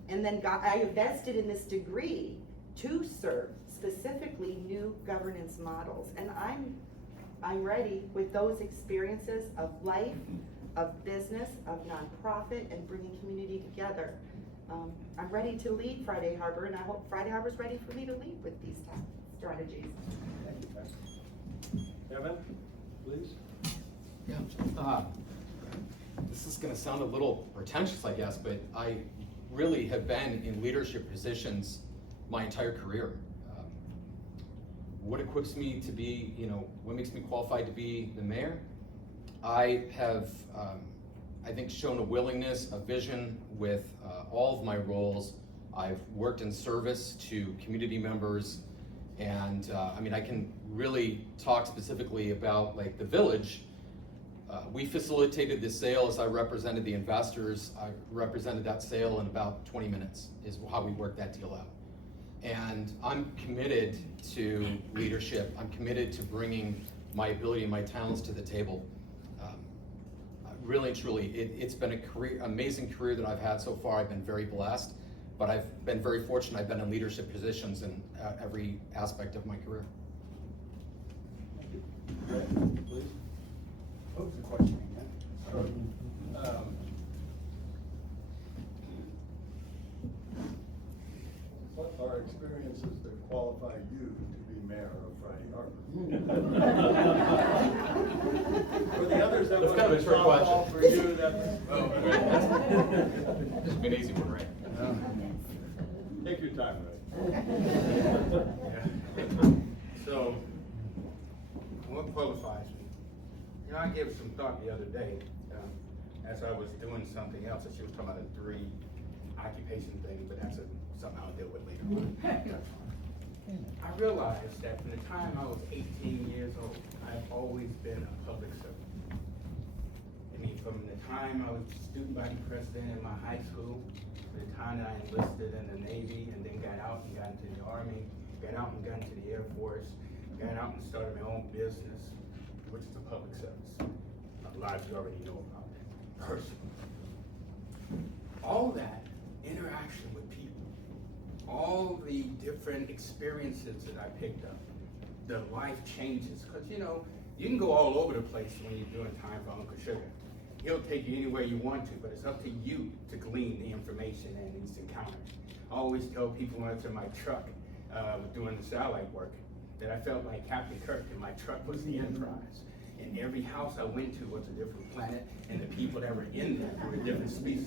and then I invested in this degree to serve specifically new governance models. And I'm ready with those experiences of life, of business, of nonprofit, and bringing community together. I'm ready to lead Friday Harbor, and I hope Friday Harbor's ready for me to lead with these strategies. Thank you, Pat. Kevin, please. Yeah. This is going to sound a little pretentious, I guess, but I really have been in leadership positions my entire career. What equips me to be, what makes me qualified to be the mayor? I have, I think, shown a willingness, a vision with all of my roles. I've worked in service to community members, and I can really talk specifically about like the village. We facilitated the sale as I represented the investors. I represented that sale in about 20 minutes is how we worked that deal out. And I'm committed to leadership. I'm committed to bringing my ability and my talents to the table. Really, truly, it's been a amazing career that I've had so far. I've been very blessed, but I've been very fortunate. I've been in leadership positions in every aspect of my career. Thank you. Brett, please. What was the question again? What are experiences that qualify you to be mayor of Friday Harbor? For the others, that was That's kind of a trick softball question. for you. This has been an easy one, right? Take your time, Ray. So, what qualifies me? I gave some thought the other day, as I was doing something else, and she was talking about a 3 occupation thing, but that's something I'll deal with later on. I realized that from the time I was 18 years old, I've always been a public servant. from the time I was student body president in my high school, to the time that I enlisted in the Navy, and then got out and got into the Army, got out and got into the Air Force, got out and started my own business, which is a public service. A lot of you already know about that, personally. All that interaction with people, all the different experiences that I picked up, the life changes, because you know, you can go all over the place when you're doing time for Uncle Sugar. He'll take you anywhere you want to, but it's up to you to glean the information in these encounters. I always tell people when I was in my truck doing the satellite work that I felt like Captain Kirk, and my truck was the Enterprise. And every house I went to was a different planet, and the people that were in there were a different species.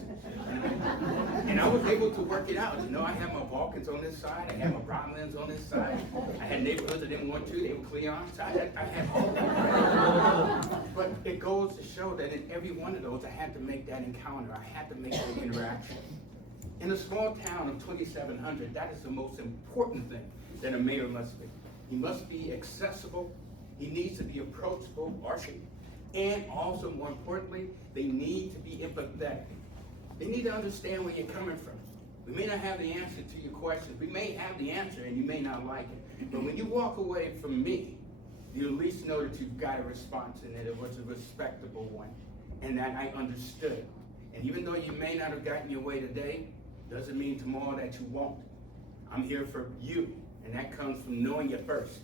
And I was able to work it out. You know, I had my Vulcans on this side, I had my Romulans on this side, I had neighborhoods I didn't want to, they were Cleons, I had all of them. But it goes to show that in every one of those, I had to make that encounter, I had to make that interaction. In a small town of 2,700, that is the most important thing that a mayor must be. He must be accessible. He needs to be approachable, and also, more importantly, they need to be empathetic. They need to understand where you're coming from. We may not have the answer to your questions. We may have the answer, and you may not like it. But when you walk away from me, you at least know that you've got a response, and that it was a respectable one, and that I understood. And even though you may not have gotten your way today, doesn't mean tomorrow that you won't. I'm here for you, and that comes from knowing you first.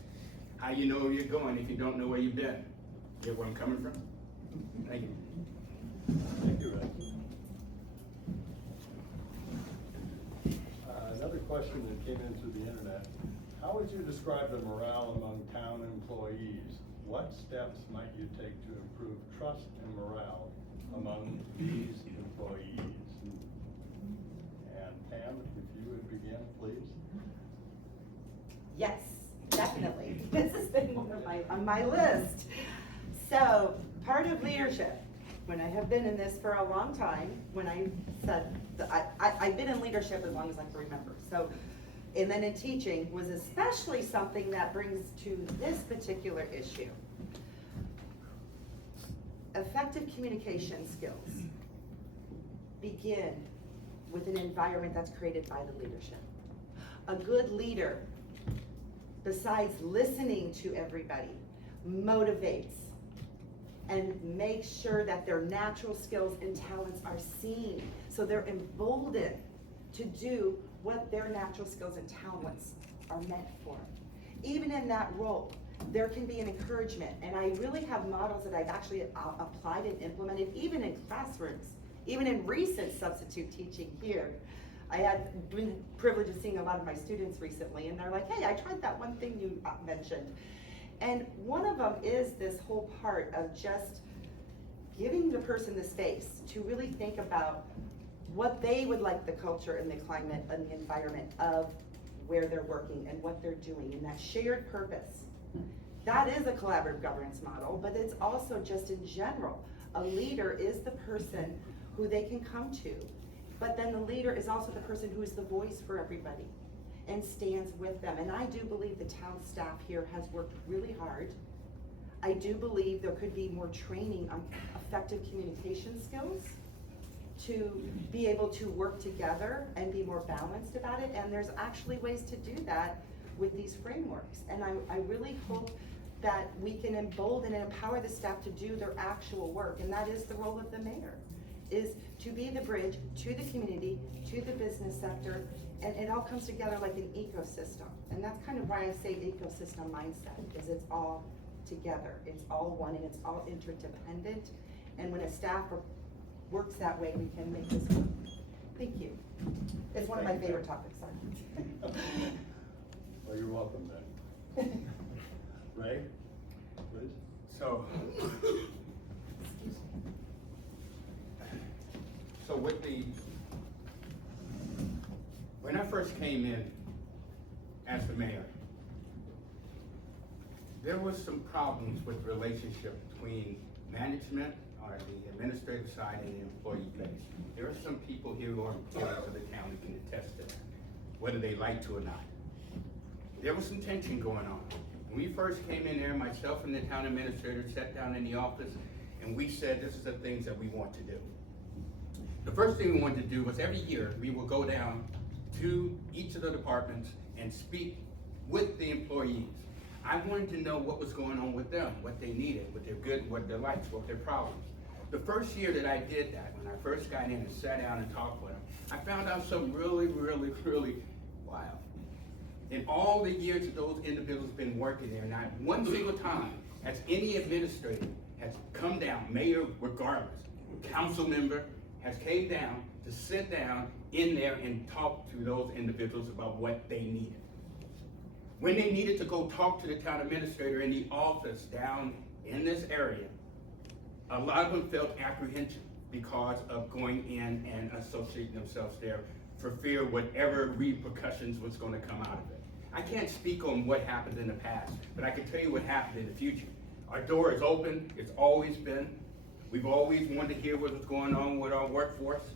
How you know where you're going if you don't know where you've been? Get where I'm coming from? Thank you. Thank you, Ray. Another question that came in through the internet. How would you describe the morale among town employees? What steps might you take to improve trust and morale among these employees? And Pam, if you would begin, please. Yes, definitely. This has been one of on my list. So part of leadership, when I have been in this for a long time, when I said, I've been in leadership as long as I can remember. So, and then in teaching was especially something that brings to this particular issue. Effective communication skills begin with an environment that's created by the leadership. A good leader, besides listening to everybody, motivates and makes sure that their natural skills and talents are seen, so they're emboldened to do what their natural skills and talents are meant for. Even in that role, there can be an encouragement, and I really have models that I've actually applied and implemented even in classrooms, even in recent substitute teaching here. I had been privileged of seeing a lot of my students recently, and they're like, hey, I tried that one thing you mentioned. And one of them is this whole part of just giving the person the space to really think about what they would like the culture and the climate and the environment of where they're working and what they're doing, and that shared purpose. That is a collaborative governance model, but it's also just in general. A leader is the person who they can come to, but then the leader is also the person who is the voice for everybody and stands with them. And I do believe the town staff here has worked really hard. I do believe there could be more training on effective communication skills to be able to work together and be more balanced about it. And there's actually ways to do that with these frameworks. And I really hope that we can embolden and empower the staff to do their actual work. And that is the role of the mayor, is to be the bridge to the community, to the business sector, and it all comes together like an ecosystem. And that's kind of why I say ecosystem mindset, is it's all together, it's all one, and it's all interdependent. And when a staff works that way, we can make this work. Thank you. It's one of my favorite topics. Well, you're welcome then. Ray, please. So with when I first came in as the mayor, there was some problems with the relationship between management or the administrative side and the employee base. There are some people here who are employees of the town who can attest to that, whether they like to or not. There was some tension going on. When we first came in there, myself and the town administrator sat down in the office, and we said this is the things that we want to do. The first thing we wanted to do was every year we will go down to each of the departments and speak with the employees. I wanted to know what was going on with them, what they needed, what their good, what their likes, what their problems. The first year that I did that, when I first got in and sat down and talked with them, I found out something really wild. In all the years that those individuals have been working there, not one single time has any administrator has come down, mayor regardless, council member, has came down to sit down in there and talk to those individuals about what they needed. When they needed to go talk to the town administrator in the office down in this area, a lot of them felt apprehension because of going in and associating themselves there for fear whatever repercussions was going to come out of it. I can't speak on what happened in the past, but I can tell you what happened in the future. Our door is open, it's always been. We've always wanted to hear what was going on with our workforce,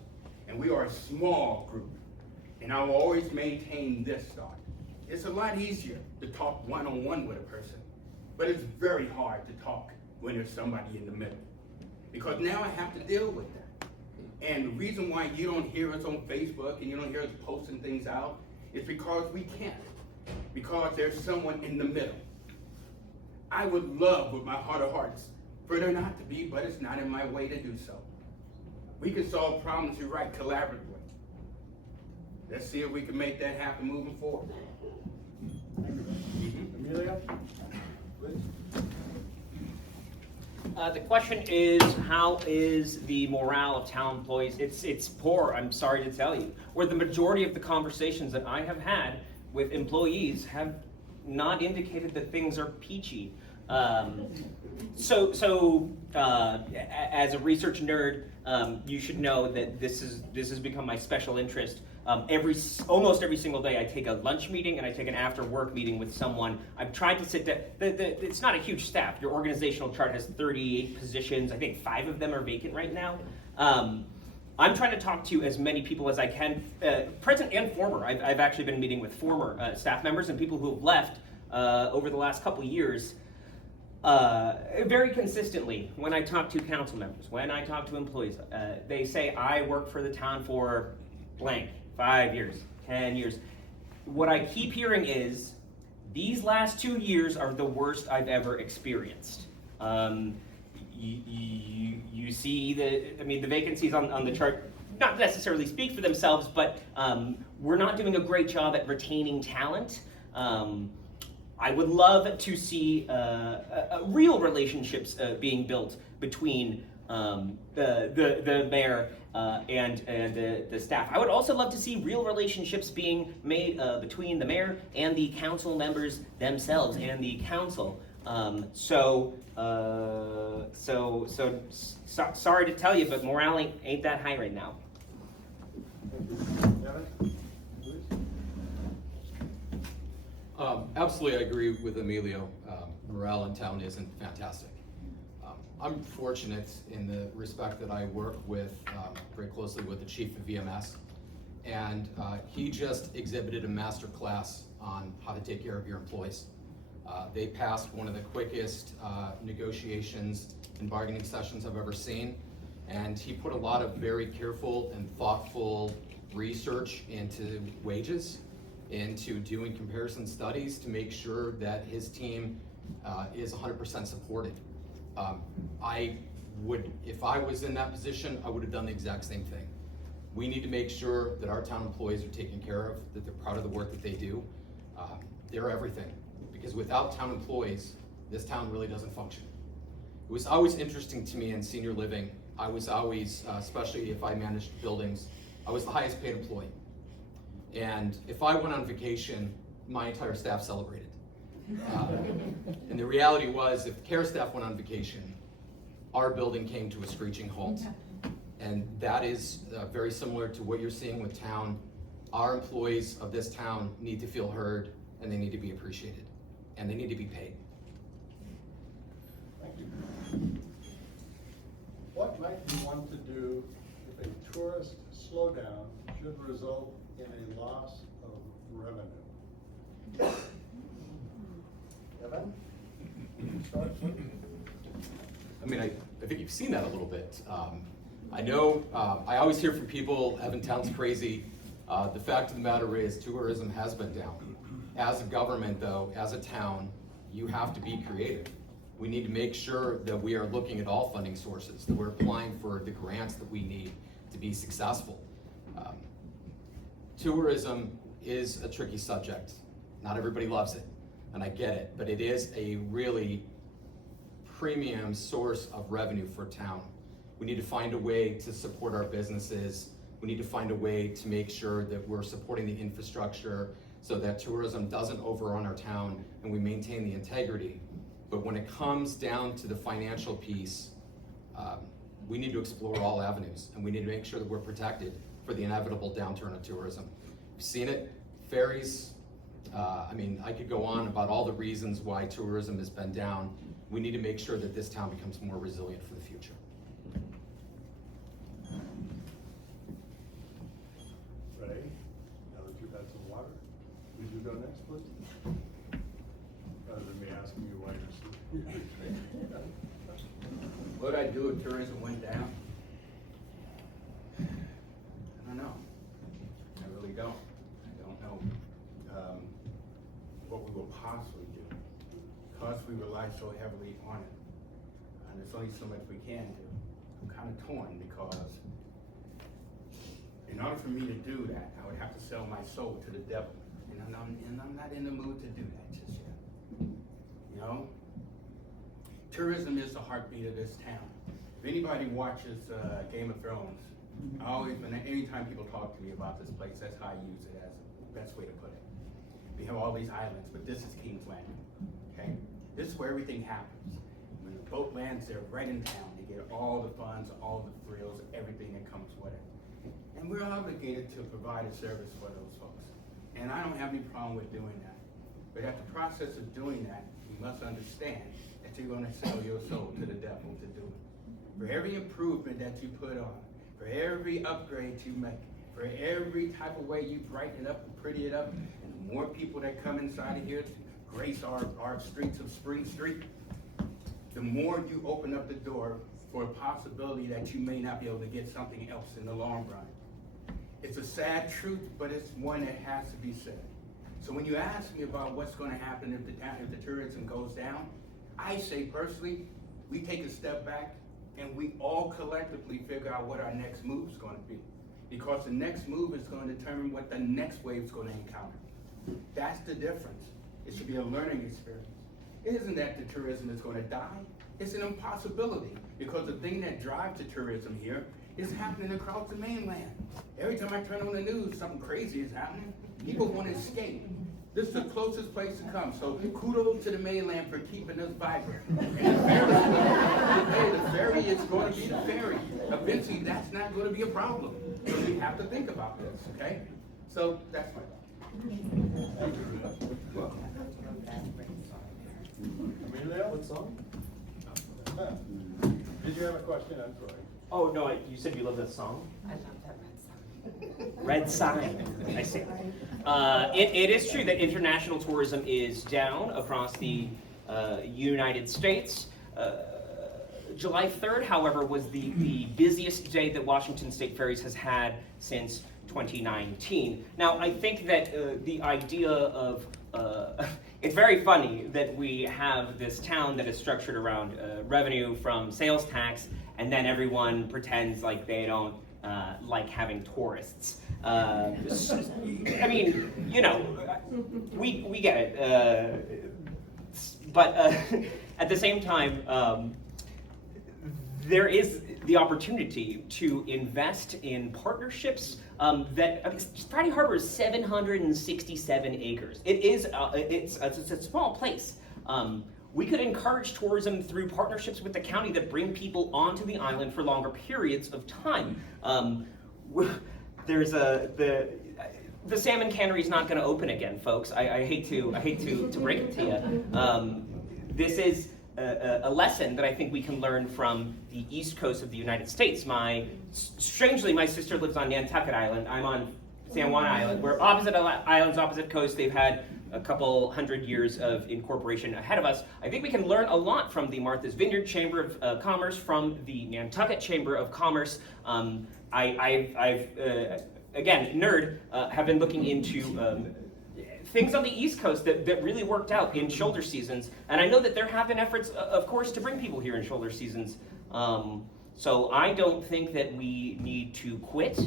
and we are a small group. And I will always maintain this thought. It's a lot easier to talk one-on-one with a person, but it's very hard to talk when there's somebody in the middle. Because now I have to deal with that. And the reason why you don't hear us on Facebook and you don't hear us posting things out is because we can't. Because there's someone in the middle. I would love with my heart of hearts for there not to be, but it's not in my way to do so. We can solve problems, you're right, collaboratively. Let's see if we can make that happen moving forward. Amelia, please. The question is, how is the morale of town employees? It's poor, I'm sorry to tell you. Where the majority of the conversations that I have had with employees have not indicated that things are peachy. As a research nerd, you should know that this has become my special interest. Almost every single day, I take a lunch meeting and I take an after-work meeting with someone. I've tried to sit down. It's not a huge staff. Your organizational chart has 38 positions. I think 5 of them are vacant right now. I'm trying to talk to as many people as I can, present and former. I've actually been meeting with former staff members and people who have left over the last couple of years. Very consistently, when I talk to council members, when I talk to employees, they say, I work for the town for blank, 5 years, 10 years. What I keep hearing is, these last 2 years are the worst I've ever experienced. You see the vacancies on the chart not necessarily speak for themselves, but we're not doing a great job at retaining talent. I would love to see real relationships being built between the mayor and the staff. I would also love to see real relationships being made between the mayor and the council members themselves and the council. Sorry to tell you, but morale ain't that high right now. Devin, please. Absolutely, I agree with Emilio. Morale in town isn't fantastic. I'm fortunate in the respect that I work with very closely with the chief of VMS, and he just exhibited a master class on how to take care of your employees. They passed one of the quickest negotiations and bargaining sessions I've ever seen, and he put a lot of very careful and thoughtful research into wages, into doing comparison studies to make sure that his team is 100% supported. If I was in that position, I would have done the exact same thing. We need to make sure that our town employees are taken care of, that they're proud of the work that they do. They're everything, because without town employees, this town really doesn't function. It was always interesting to me in senior living. I was always, especially if I managed buildings, I was the highest paid employee. And if I went on vacation, my entire staff celebrated. And the reality was, if care staff went on vacation, our building came to a screeching halt. And that is very similar to what you're seeing with town. Our employees of this town need to feel heard, and they need to be appreciated, and they need to be paid. Thank you. What might you want to do if a tourist slowdown should result in a loss of revenue? Evan? Start, please. I mean, I think you've seen that a little bit. I know, I always hear from people, Evantown's crazy. The fact of the matter is tourism has been down. As a government though, as a town, you have to be creative. We need to make sure that we are looking at all funding sources, that we're applying for the grants that we need to be successful. Tourism is a tricky subject. Not everybody loves it, and I get it, but it is a really premium source of revenue for town. We need to find a way to support our businesses. We need to find a way to make sure that we're supporting the infrastructure so that tourism doesn't overrun our town and we maintain the integrity. But when it comes down to the financial piece, we need to explore all avenues, and we need to make sure that we're protected for the inevitable downturn of tourism. We've seen it, ferries. I mean, I could go on about all the reasons why tourism has been down. We need to make sure that this town becomes more resilient for the future. Ray, now that you've had some water, would you go next, please? Rather than me asking you why you're sleeping. What I do if tourism went down? I don't know. I really don't. I don't know what we will possibly do, because we rely so heavily on it. And there's only so much we can do. I'm kind of torn, because in order for me to do that, I would have to sell my soul to the devil. And I'm not in the mood to do that just yet. You know? Tourism is the heartbeat of this town. If anybody watches Game of Thrones, anytime people talk to me about this place, that's how I use it as the best way to put it. We have all these islands, but this is King's Landing, okay? This is where everything happens. When the boat lands, they're right in town. They get all the funds, all the thrills, everything that comes with it. And we're obligated to provide a service for those folks. And I don't have any problem with doing that. But at the process of doing that, you must understand that you're gonna sell your soul to the devil to do it. For every improvement that you put on, for every upgrade you make, for every type of way you brighten it up and pretty it up, and the more people that come inside of here to grace our streets of Spring Street, the more you open up the door for a possibility that you may not be able to get something else in the long run. It's a sad truth, but it's one that has to be said. So when you ask me about what's gonna happen if the tourism goes down, I say personally, we take a step back and we all collectively figure out what our next move is gonna be. Because the next move is gonna determine what the next wave is gonna encounter. That's the difference. It should be a learning experience. It isn't that the tourism is gonna die. It's an impossibility, because the thing that drives the tourism here is happening across the mainland. Every time I turn on the news, something crazy is happening. People wanna escape. This is the closest place to come, so kudos to the mainland for keeping us vibrant. And the ferry is going to be the ferry. Eventually, that's not going to be a problem. So we have to think about this, okay? So that's my thought. Emilio? What song? Did you have a question? I'm sorry. Oh, no, you said you love that song? I love that Red sign. I see. It is true that international tourism is down across the United States. July 3rd, however, was the busiest day that Washington State Ferries has had since 2019. Now, I think that the idea of it's very funny that we have this town that is structured around revenue from sales tax, and then everyone pretends like they don't like having tourists. I mean, you know, we get it. But at the same time, there is the opportunity to invest in partnerships Friday Harbor is 767 acres. It's a small place. We could encourage tourism through partnerships with the county that bring people onto the island for longer periods of time. There's the salmon cannery is not going to open again, folks. I hate to break it to you. This is a lesson that I think we can learn from the east coast of the United States. Strangely, my sister lives on Nantucket Island. I'm on San Juan Island. We're opposite islands, opposite coast. They've had a couple hundred years of incorporation ahead of us. I think we can learn a lot from the Martha's Vineyard Chamber of Commerce, from the Nantucket Chamber of Commerce. Again, nerd, have been looking into things on the East Coast that really worked out in shoulder seasons. And I know that there have been efforts, of course, to bring people here in shoulder seasons. So I don't think that we need to quit.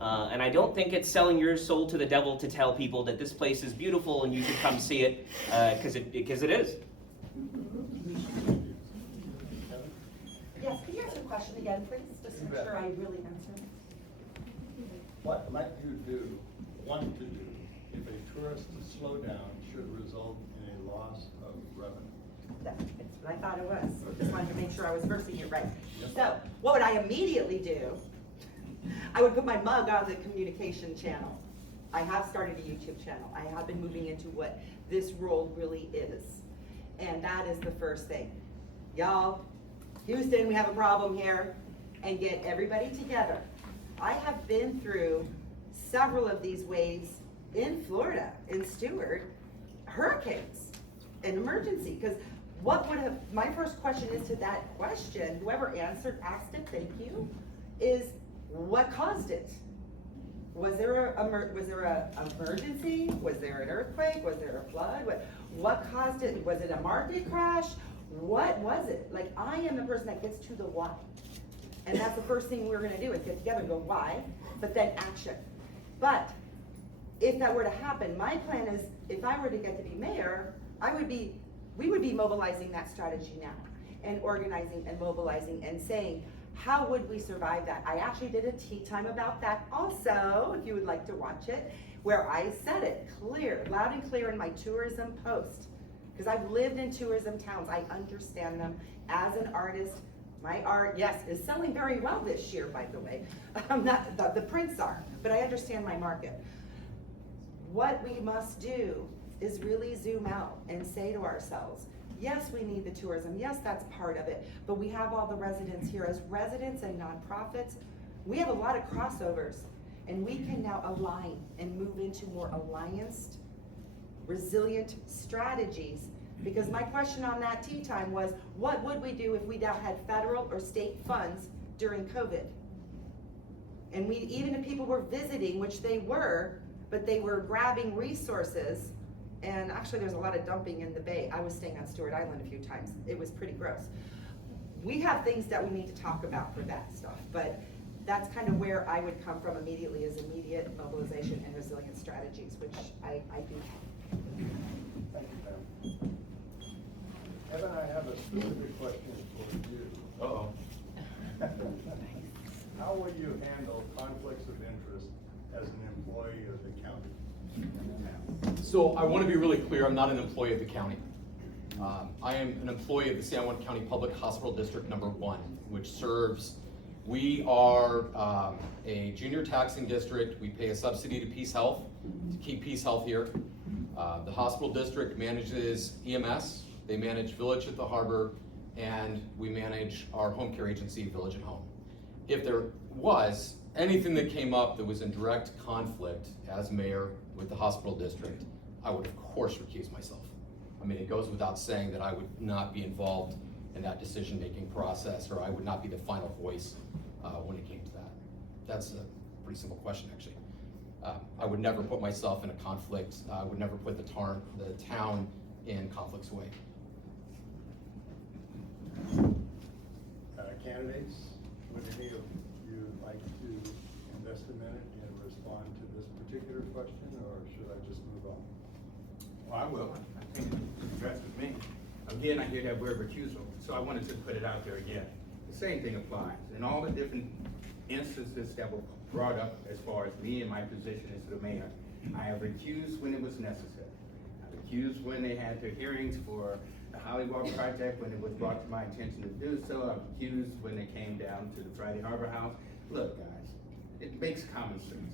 And I don't think it's selling your soul to the devil to tell people that this place is beautiful and you should come see it, because it is. Yes, could you answer the question again, please, just to make sure I really answer it? What might you want to do if a tourist slowdown should result in a loss of revenue? That's what I thought it was. Just wanted to make sure I was versing it right. So, what would I immediately do? I would put my mug on the communication channel. I have started a YouTube channel. I have been moving into what this role really is. And that is the first thing. Y'all, Houston, we have a problem here. And get everybody together. I have been through several of these waves in Florida, in Stewart, hurricanes, an emergency. Because my first question is to that question, whoever asked it, thank you, is what caused it? Was there a emergency? Was there an earthquake? Was there a flood? What caused it? Was it a market crash? What was it? Like, I am the person that gets to the why. And that's the first thing we're gonna do, is get together and go why, but then action. But if that were to happen, my plan is, if I were to get to be mayor, we would be mobilizing that strategy now, and organizing and mobilizing and saying, how would we survive that? I actually did a tea time about that also, if you would like to watch it, where I said it clear, loud and clear in my tourism post. Because I've lived in tourism towns, I understand them. As an artist, my art, yes, is selling very well this year, by the way. The prints are, but I understand my market. What we must do is really zoom out and say to ourselves, yes, we need the tourism. Yes, that's part of it. But we have all the residents here. As residents and nonprofits, we have a lot of crossovers. And we can now align and move into more allianced, resilient strategies. Because my question on that tea time was, what would we do if we now had federal or state funds during COVID? And even if people were visiting, which they were, but they were grabbing resources. And actually there's a lot of dumping in the bay. I was staying on Stewart Island a few times. It was pretty gross. We have things that we need to talk about for that stuff, but that's kind of where I would come from immediately, is immediate mobilization and resilient strategies, which I do have. Thank you, Pam. Evan, I have a specific question for you. Uh-oh. How will you handle conflicts of interest as an employee of the county? So I want to be really clear, I'm not an employee of the county. I am an employee of the San Juan County Public Hospital District Number 1, which serves, we are a junior taxing district. We pay a subsidy to Peace Health to keep Peace Health here. The hospital district manages EMS, they manage Village at the Harbor, and we manage our home care agency, Village at Home. If there was anything that came up that was in direct conflict as mayor with the hospital district, I would of course recuse myself. I mean, it goes without saying that I would not be involved in that decision-making process, or I would not be the final voice when it came to that. That's a pretty simple question, actually. I would never put myself in a conflict. I would never put the town in conflict's way. Candidates, would any of you like to invest a minute and respond to this particular question, or should I just move on? Well, I will. I think it's addressed with me. Again, I hear that word recusal, so I wanted to put it out there again. The same thing applies. In all the different instances that were brought up as far as me and my position as the mayor, I have recused when it was necessary. I recused when they had their hearings for the Hollywood project, when it was brought to my attention to do so. I recused when it came down to the Friday Harbor House. Look, guys, it makes common sense,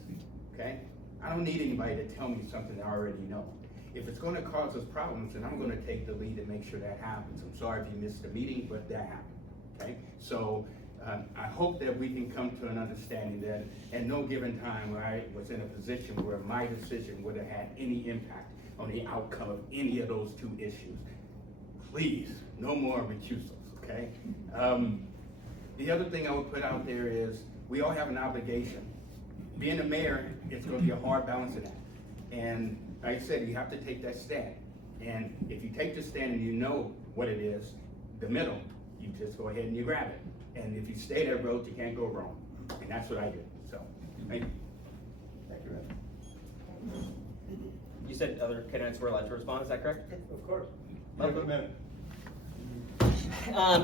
okay? I don't need anybody to tell me something I already know. If it's gonna cause us problems, then I'm gonna take the lead and make sure that happens. I'm sorry if you missed the meeting, but that happened, okay? So I hope that we can come to an understanding that at no given time where I was in a position where my decision would have had any impact. on the outcome of any of those two issues. Please, no more recusals, okay? The other thing I would put out there is we all have an obligation. Being a mayor, it's going to be a hard balancing act. And like I said, you have to take that stand. And if you take the stand and you know what it is, the middle, you just go ahead and you grab it. And if you stay that road, you can't go wrong. And that's what I did. So, thank you. Thank you, Ed. You said other candidates were allowed to respond, is that correct? Of course. You have a minute.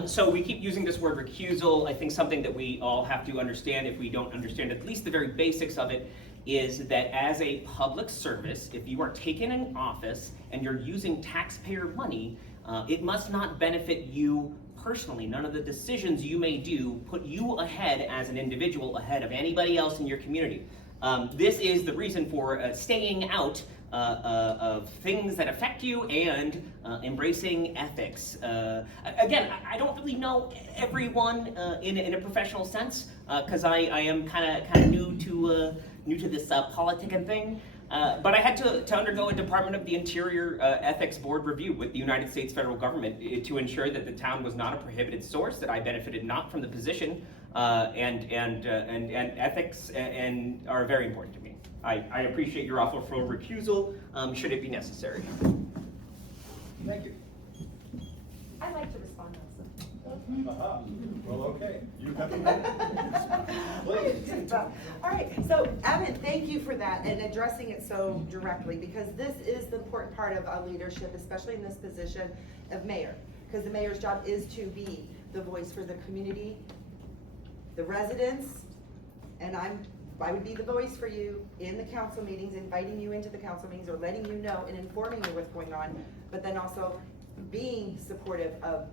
So we keep using this word recusal. I think something that we all have to understand, if we don't understand at least the very basics of it, is that as a public service, if you are taken in office and you're using taxpayer money, it must not benefit you personally. None of the decisions you may do put you ahead as an individual, ahead of anybody else in your community. This is the reason for staying out of things that affect you and embracing ethics. Again, I don't really know everyone in a professional sense because I am kind of new to this politicking thing. But I had to undergo a Department of the Interior Ethics Board review with the United States federal government to ensure that the town was not a prohibited source, that I benefited not from the position, and ethics and are very important to me. I appreciate your offer for recusal, should it be necessary. Thank you. I'd like to respond also. Aha. Well, okay. You have a minute. Please. All right, so Evan, thank you for that and addressing it so directly, because this is the important part of leadership, especially in this position of mayor, because the mayor's job is to be the voice for the community, the residents, and I would be the voice for you in the council meetings, inviting you into the council meetings or letting you know and informing you what's going on, but then also being supportive of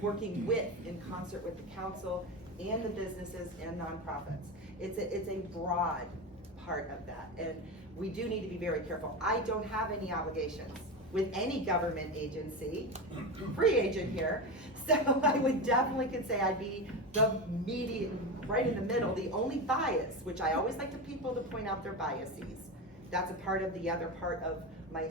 working in concert with the council and the businesses and nonprofits. It's a broad part of that, and we do need to be very careful. I don't have any obligations with any government agency, free agent here, so I would definitely could say I'd be the median, right in the middle. The only bias, which I always like people to point out their biases, that's a part of the other part of my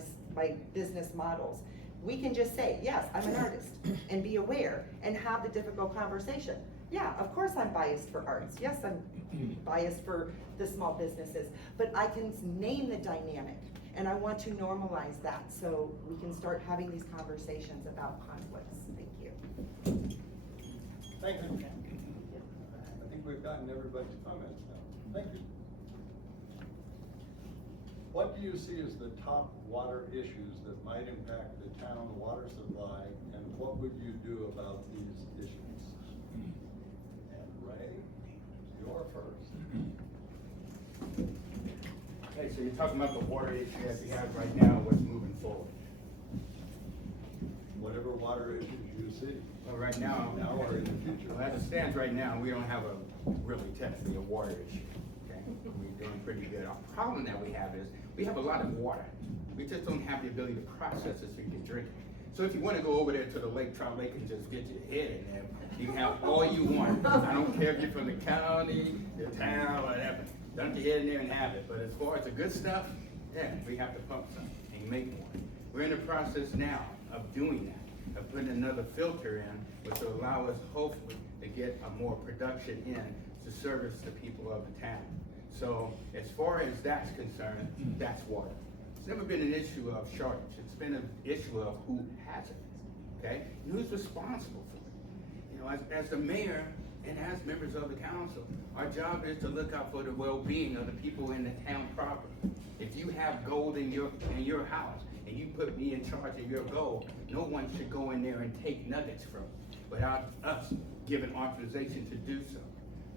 business models. We can just say, yes, I'm an artist, and be aware, and have the difficult conversation. Yeah, of course I'm biased for arts. Yes, I'm biased for the small businesses, but I can name the dynamic, and I want to normalize that so we can start having these conversations about conflicts. Thank you. Thank you. I think we've gotten everybody's comments now. Thank you. What do you see as the top water issues that might impact the town water supply, and what would you do about these issues? And Ray, you're first. Okay, so you're talking about the water issue that we have right now, what's moving forward. Whatever water issues you see, Well, right now, or in the future. well, as it stands right now, we don't have a really technically a water issue. Okay, we're doing pretty good. Our problem that we have is we have a lot of water. We just don't have the ability to process it so you can drink it. So if you want to go over there to the lake, Trout Lake, and just get your head in there, you can have all you want. I don't care if you're from the county, the town, whatever. Dump your head in there and have it. But as far as the good stuff, yeah, we have to pump some and make more. We're in the process now of doing that, of putting another filter in, which will allow us hopefully to get a more production in to service the people of the town. So as far as that's concerned, that's water. It's never been an issue of shortage. It's been an issue of who has it, okay? And who's responsible for it. You know, as the mayor and as members of the council, our job is to look out for the well-being of the people in the town proper. If you have gold in your house and you put me in charge of your gold, no one should go in there and take nuggets from it without us giving authorization to do so.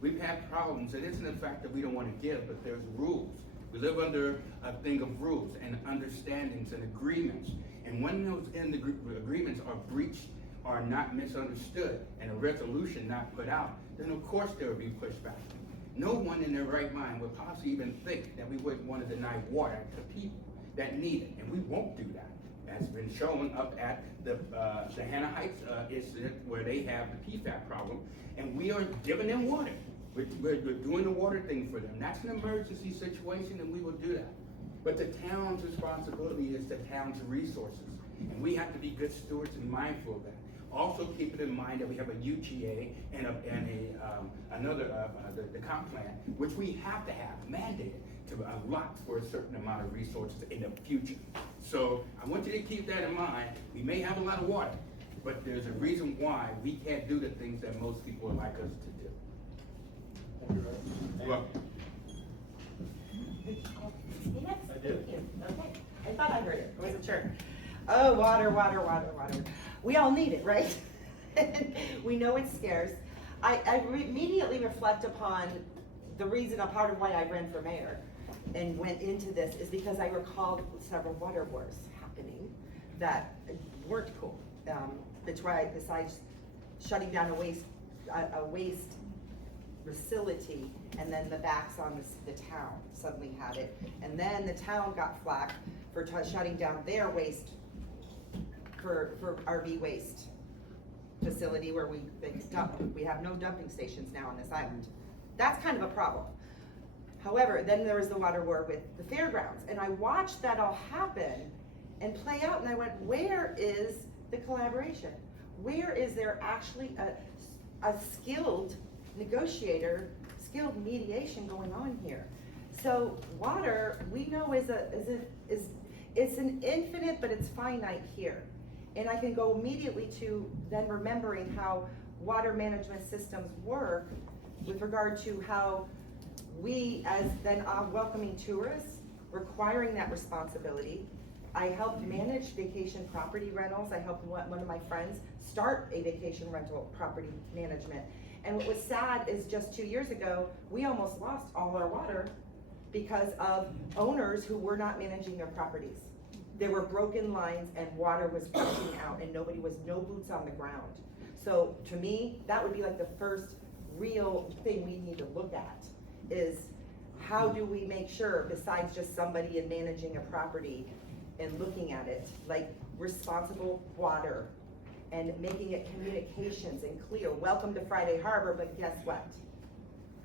We've had problems. It isn't the fact that we don't want to give, but there's rules. We live under a thing of rules and understandings and agreements. And when those agreements are breached or not misunderstood and a resolution not put out, then of course there will be pushback. No one in their right mind would possibly even think that we wouldn't want to deny water to people that need it, and we won't do that. That's been shown up at the Hannah Heights incident where they have the PFAS problem, and we are giving them water. We're doing the water thing for them. That's an emergency situation, and we will do that. But the town's responsibility is the town's resources. And we have to be good stewards and mindful of that. Also keep it in mind that we have a UGA and the comp plan, which we have to have mandated to allot for a certain amount of resources in the future. So I want you to keep that in mind. We may have a lot of water, but there's a reason why we can't do the things that most people would like us to do. You're welcome. Yes, I did. thank you. Okay, I thought I heard it, I wasn't sure. Oh, water, water, water, water. We all need it, right? We know it's scarce. I immediately reflect upon the reason, a part of why I ran for mayor and went into this is because I recalled several water wars happening that weren't cool. Besides shutting down a waste facility, and then the backs on the town suddenly had it. And then the town got flack for shutting down their waste, for RV waste facility where we dump. We have no dumping stations now on this island. That's kind of a problem. However, then there was the water war with the fairgrounds, and I watched that all happen and play out, and I went, where is the collaboration? Where is there actually a skilled negotiator, skilled mediation going on here? So water, we know is it's an infinite, but it's finite here. And I can go immediately to then remembering how water management systems work with regard to how we, as then welcoming tourists, requiring that responsibility. I helped manage vacation property rentals. I helped one of my friends start a vacation rental property management. And what was sad is just 2 years ago, we almost lost all our water because of owners who were not managing their properties. There were broken lines and water was gushing out and no boots on the ground. So to me, that would be like the first real thing we need to look at is how do we make sure, besides just somebody in managing a property and looking at it, like responsible water and making it communications and clear. Welcome to Friday Harbor, but guess what?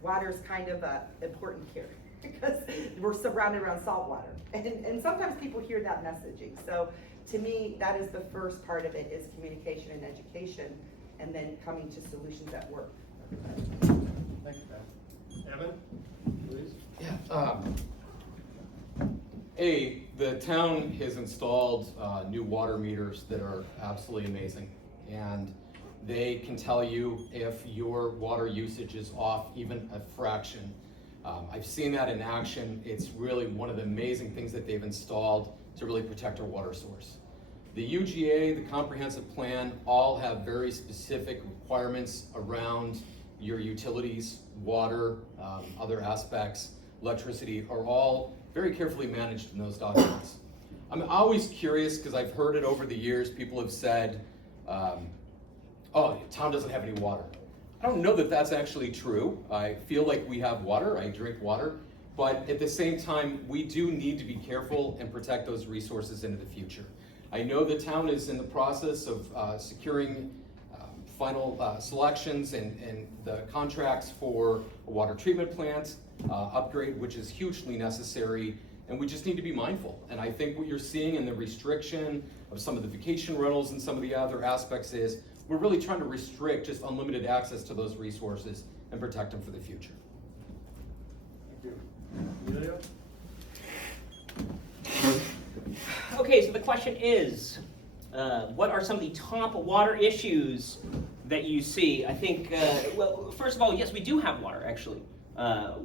Water's kind of important here because we're surrounded around salt water. And sometimes people hear that messaging. So to me, that is the first part of it is communication and education and then coming to solutions that work. Thank you, Pat. Evan, please. Yeah. The town has installed new water meters that are absolutely amazing. And they can tell you if your water usage is off even a fraction. I've seen that in action. It's really one of the amazing things that they've installed to really protect our water source. The UGA, the comprehensive plan, all have very specific requirements around your utilities, water, other aspects, electricity, are all very carefully managed in those documents. I'm always curious because I've heard it over the years. People have said, oh, town doesn't have any water. I don't know that that's actually true. I feel like we have water, I drink water, but at the same time, we do need to be careful and protect those resources into the future. I know the town is in the process of securing final selections and the contracts for a water treatment plant upgrade, which is hugely necessary, and we just need to be mindful. And I think what you're seeing in the restriction of some of the vacation rentals and some of the other aspects is we're really trying to restrict just unlimited access to those resources and protect them for the future. Thank you. Emilio? Okay, so the question is, what are some of the top water issues that you see? I think, well, first of all, yes, we do have water, actually.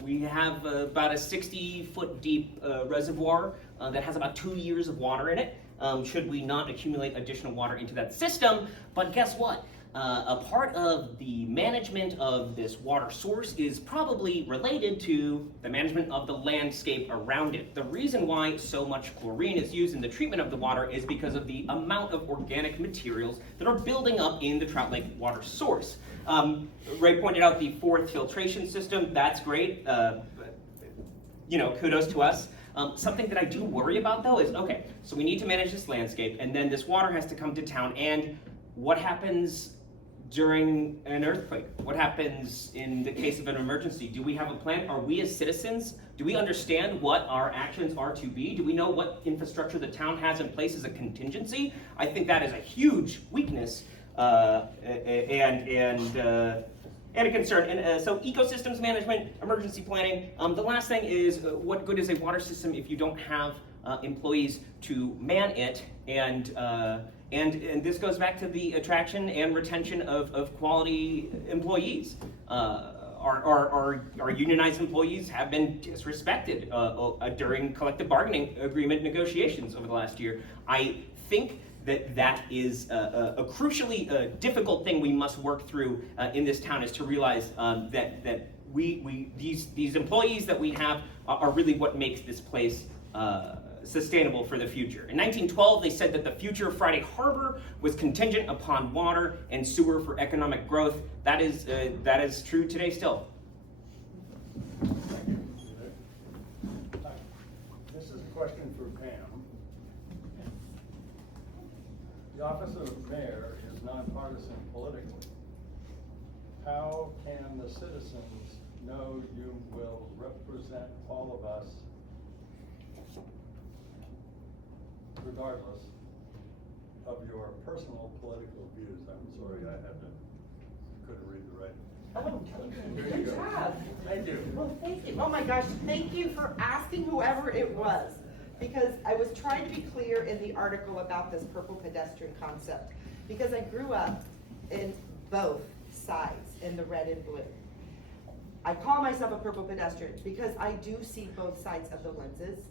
We have about a 60-foot deep reservoir that has about 2 years of water in it, should we not accumulate additional water into that system. But guess what? A part of the management of this water source is probably related to the management of the landscape around it. The reason why so much chlorine is used in the treatment of the water is because of the amount of organic materials that are building up in the Trout Lake water source. Ray pointed out the fourth filtration system. That's great. Kudos to us. Something that I do worry about though is, okay, so we need to manage this landscape and then this water has to come to town, and what happens during an earthquake? What happens in the case of an emergency? Do we have a plan? Are we as citizens, do we understand what our actions are to be? Do we know what infrastructure the town has in place as a contingency? I think that is a huge weakness and a concern. And so ecosystems management, emergency planning. The last thing is, what good is a water system if you don't have employees to man it? And this goes back to the attraction and retention of quality employees. Our unionized employees have been disrespected during collective bargaining agreement negotiations over the last year. I think that is a crucially difficult thing we must work through in this town, is to realize that these employees that we have are really what makes this place sustainable for the future. In 1912, they said that the future of Friday Harbor was contingent upon water and sewer for economic growth. That is true today still. This is a question for Pam. The office of mayor is nonpartisan politically. How can the citizens know you will represent all of us regardless of your personal political views? I'm sorry, couldn't read the writing. Oh, good job. Thank you. Well, thank you. Oh my gosh, thank you for asking whoever it was. Because I was trying to be clear in the article about this purple pedestrian concept. Because I grew up in both sides, in the red and blue. I call myself a purple pedestrian because I do see both sides of the lenses.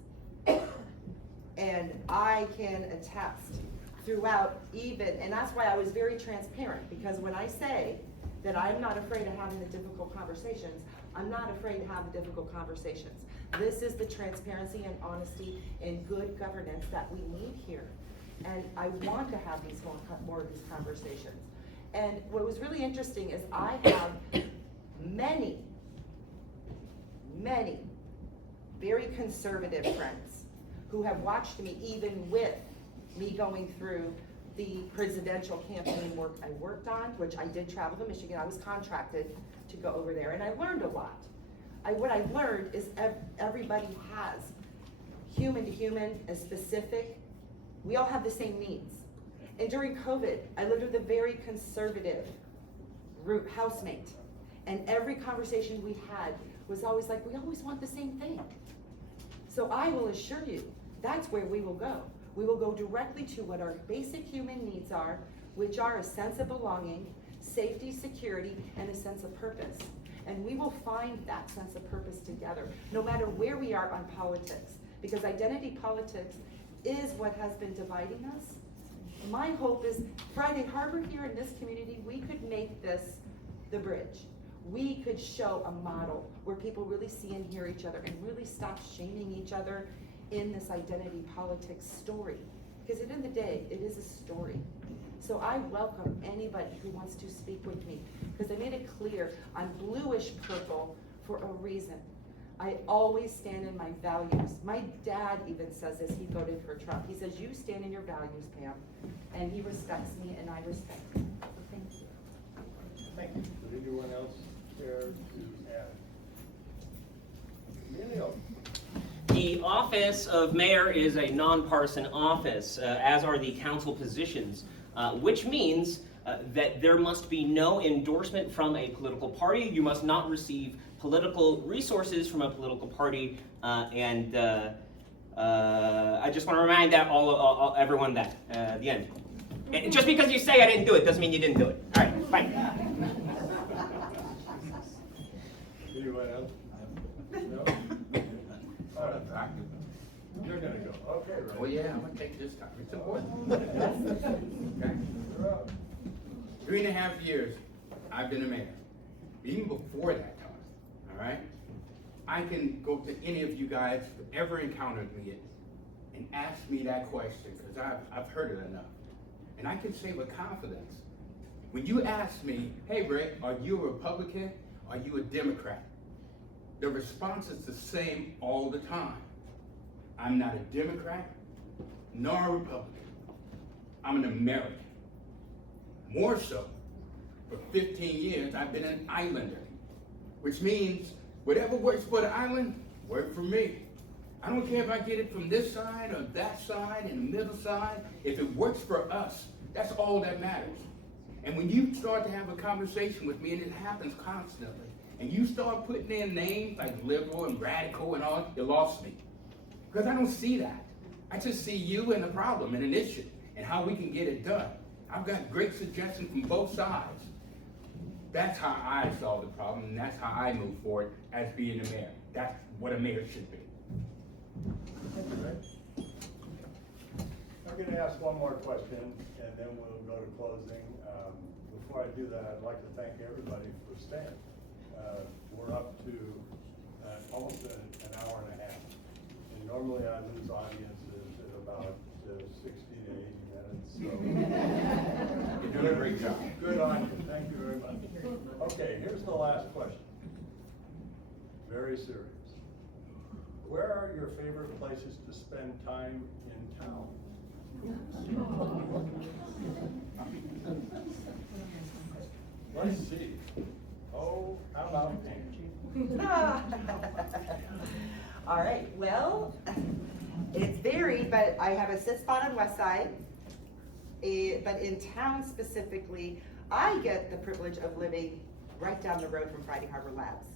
And I can attest throughout and that's why I was very transparent, because when I say that I'm not afraid of having the difficult conversations, I'm not afraid to have the difficult conversations. This is the transparency and honesty and good governance that we need here. And I want to have more of these conversations. And what was really interesting is I have many very conservative friends who have watched me, even with me going through the presidential campaign work I worked on, which I did travel to Michigan. I was contracted to go over there, and I learned a lot. What I learned is everybody has human to human, a specific, we all have the same needs. And during COVID, I lived with a very conservative housemate. And every conversation we had was always like, we always want the same thing. So I will assure you, that's where we will go. We will go directly to what our basic human needs are, which are a sense of belonging, safety, security, and a sense of purpose. And we will find that sense of purpose together, no matter where we are on politics. Because identity politics is what has been dividing us. My hope is Friday Harbor here in this community, we could make this the bridge. We could show a model where people really see and hear each other and really stop shaming each other in this identity politics story. Because at the end of the day, it is a story. So I welcome anybody who wants to speak with me, because I made it clear I'm bluish purple for a reason. I always stand in my values. My dad even says this, he voted for Trump. He says, you stand in your values, Pam. And he respects me and I respect him. So thank you. Thank you. Would anyone else care to add? Emilio. The office of mayor is a nonpartisan office, as are the council positions, which means that there must be no endorsement from a political party. You must not receive political resources from a political party, and I just want to remind that everyone that at the end. And just because you say I didn't do it doesn't mean you didn't do it. All right, bye. Anyone else? No? You're gonna go. Okay, right. Oh yeah, I'm gonna take this time. It's important. Okay. You're up. 3.5 years, I've been a mayor. Even before that time, all right? I can go to any of you guys who ever encountered me and ask me that question, because I've heard it enough. And I can say with confidence, when you ask me, hey Rick, are you a Republican? Are you a Democrat? The response is the same all the time. I'm not a Democrat, nor a Republican. I'm an American. More so, For 15 years, I've been an islander, which means whatever works for the island, work for me. I don't care if I get it from this side or that side and the middle side. If it works for us, that's all that matters. And when you start to have a conversation with me, and it happens constantly, and you start putting in names like liberal and radical and all, you lost me. Because I don't see that. I just see you and the problem and an issue and how we can get it done. I've got great suggestions from both sides. That's how I solve the problem, and that's how I move forward as being a mayor. That's what a mayor should be. I'm going to ask one more question, and then we'll go to closing. Before I do that, I'd like to thank everybody for staying. We're up to almost an hour and a half. And normally I lose audiences at about 60 to 80 minutes. So You're doing a great job. good on you. Thank you very much. Okay, here's the last question. Very serious. Where are your favorite places to spend time in town? Let's see. Oh, how about All right, well, it's varied, but I have a sit spot on West Side. But in town specifically, I get the privilege of living right down the road from Friday Harbor Labs.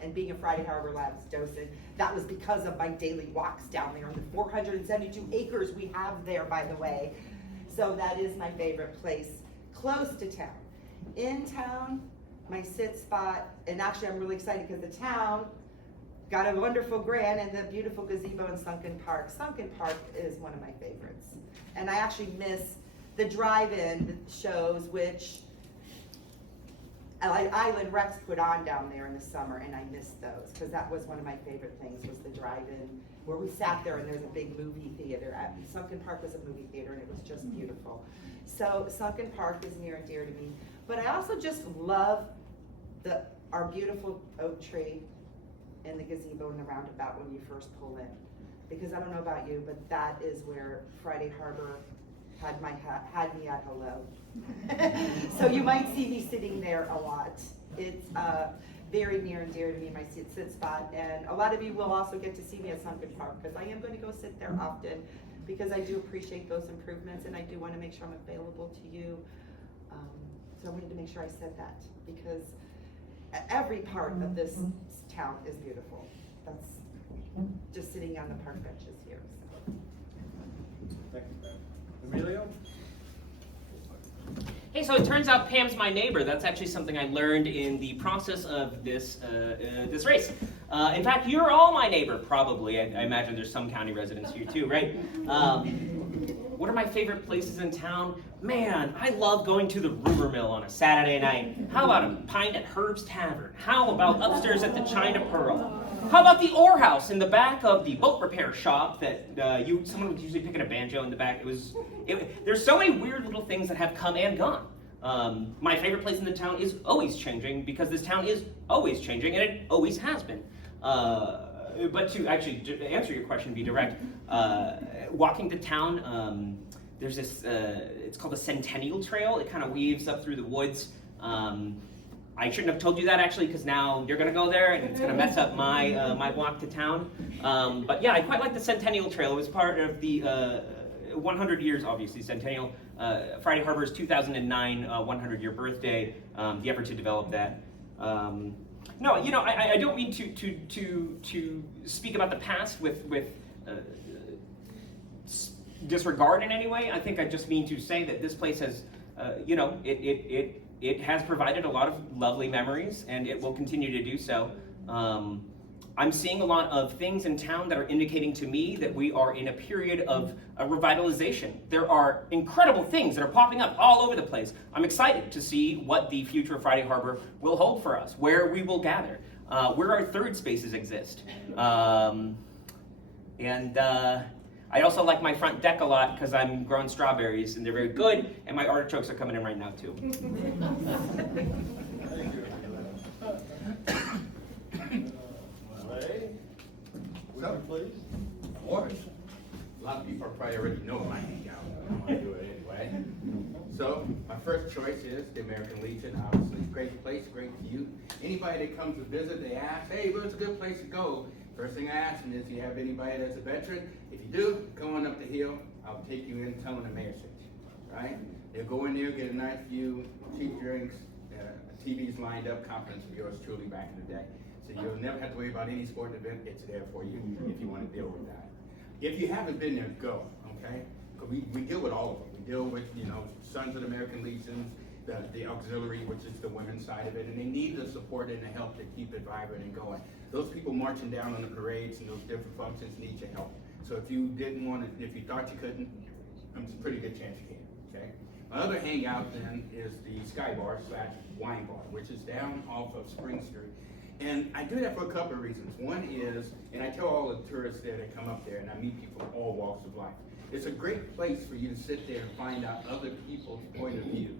And being a Friday Harbor Labs docent, that was because of my daily walks down there, and the 472 acres we have there, by the way. So that is my favorite place, close to town. In town, my sit spot, and actually I'm really excited because the town got a wonderful grant and the beautiful gazebo in Sunken Park. Sunken Park is one of my favorites. And I actually miss the drive-in shows, which Island Rex put on down there in the summer, and I missed those because that was one of my favorite things, was the drive-in where we sat there and there's a big movie theater. Sunken Park was a movie theater and it was just beautiful. So Sunken Park is near and dear to me. But I also just love our beautiful oak tree and the gazebo and the roundabout when you first pull in. Because I don't know about you, but that is where Friday Harbor had me at hello. So you might see me sitting there a lot. It's very near and dear to me, my sit spot. And a lot of you will also get to see me at Sunken Park because I am going to go sit there often because I do appreciate those improvements and I do want to make sure I'm available to you. So I wanted to make sure I said that because every part of this town is beautiful. That's just sitting on the park benches here. So. Thank you, Pam. Emilio? Hey, so it turns out Pam's my neighbor. That's actually something I learned in the process of this this race. In fact, you're all my neighbor, probably. I imagine there's some county residents here too, right? What are my favorite places in town? Man, I love going to the Rumor Mill on a Saturday night. How about a pint at Herb's Tavern? How about upstairs at the China Pearl? How about the Ore House in the back of the boat repair shop that someone was usually picking a banjo in the back? There's so many weird little things that have come and gone. My favorite place in the town is always changing because this town is always changing and it always has been. But to actually answer your question, be direct, walking to town, there's this, it's called the Centennial Trail. It kind of weaves up through the woods. I shouldn't have told you that actually, because now you're going to go there and it's going to mess up my my walk to town. But yeah, I quite like the Centennial Trail. It was part of the 100 years, obviously, Centennial. Friday Harbor's 2009 100-year birthday, the effort to develop that. No, you know, I don't mean to speak about the past with disregard in any way. I think I just mean to say that this place has, you know, it has provided a lot of lovely memories, and it will continue to do so. I'm seeing a lot of things in town that are indicating to me that we are in a period of revitalization. There are incredible things that are popping up all over the place. I'm excited to see what the future of Friday Harbor will hold for us, where we will gather, where our third spaces exist. I also like my front deck a lot because I'm growing strawberries and they're very good, and my artichokes are coming in right now too. Would you please? Of course. A lot of people probably already know my hangout. I want to do it anyway. So So my first choice is the American Legion, obviously. Great place, great view. Anybody that comes to visit, they ask, hey, where's a good place to go? First thing I ask them is, do you have anybody that's a veteran? If you do, go on up the hill. I'll take you in, tell them the mayor sent you, right? They'll go in there, get a nice view, cheap drinks, TVs lined up, confidence of yours truly back in the day. So you'll never have to worry about any sporting event. It's there for you if you want to deal with that. If you haven't been there, go, okay? Because we deal with all of them. We deal with, Sons of the American Legions, the auxiliary, which is the women's side of it, and they need the support and the help to keep it vibrant and going. Those people marching down on the parades and those different functions need your help. So if you didn't want to, if you thought you couldn't, there's a pretty good chance you can, okay? My other hangout then is the Sky Bar / Wine Bar, which is down off of Spring Street. And I do that for a couple of reasons. One is, and I tell all the tourists there that come up there, and I meet people from all walks of life, it's a great place for you to sit there and find out other people's point of views.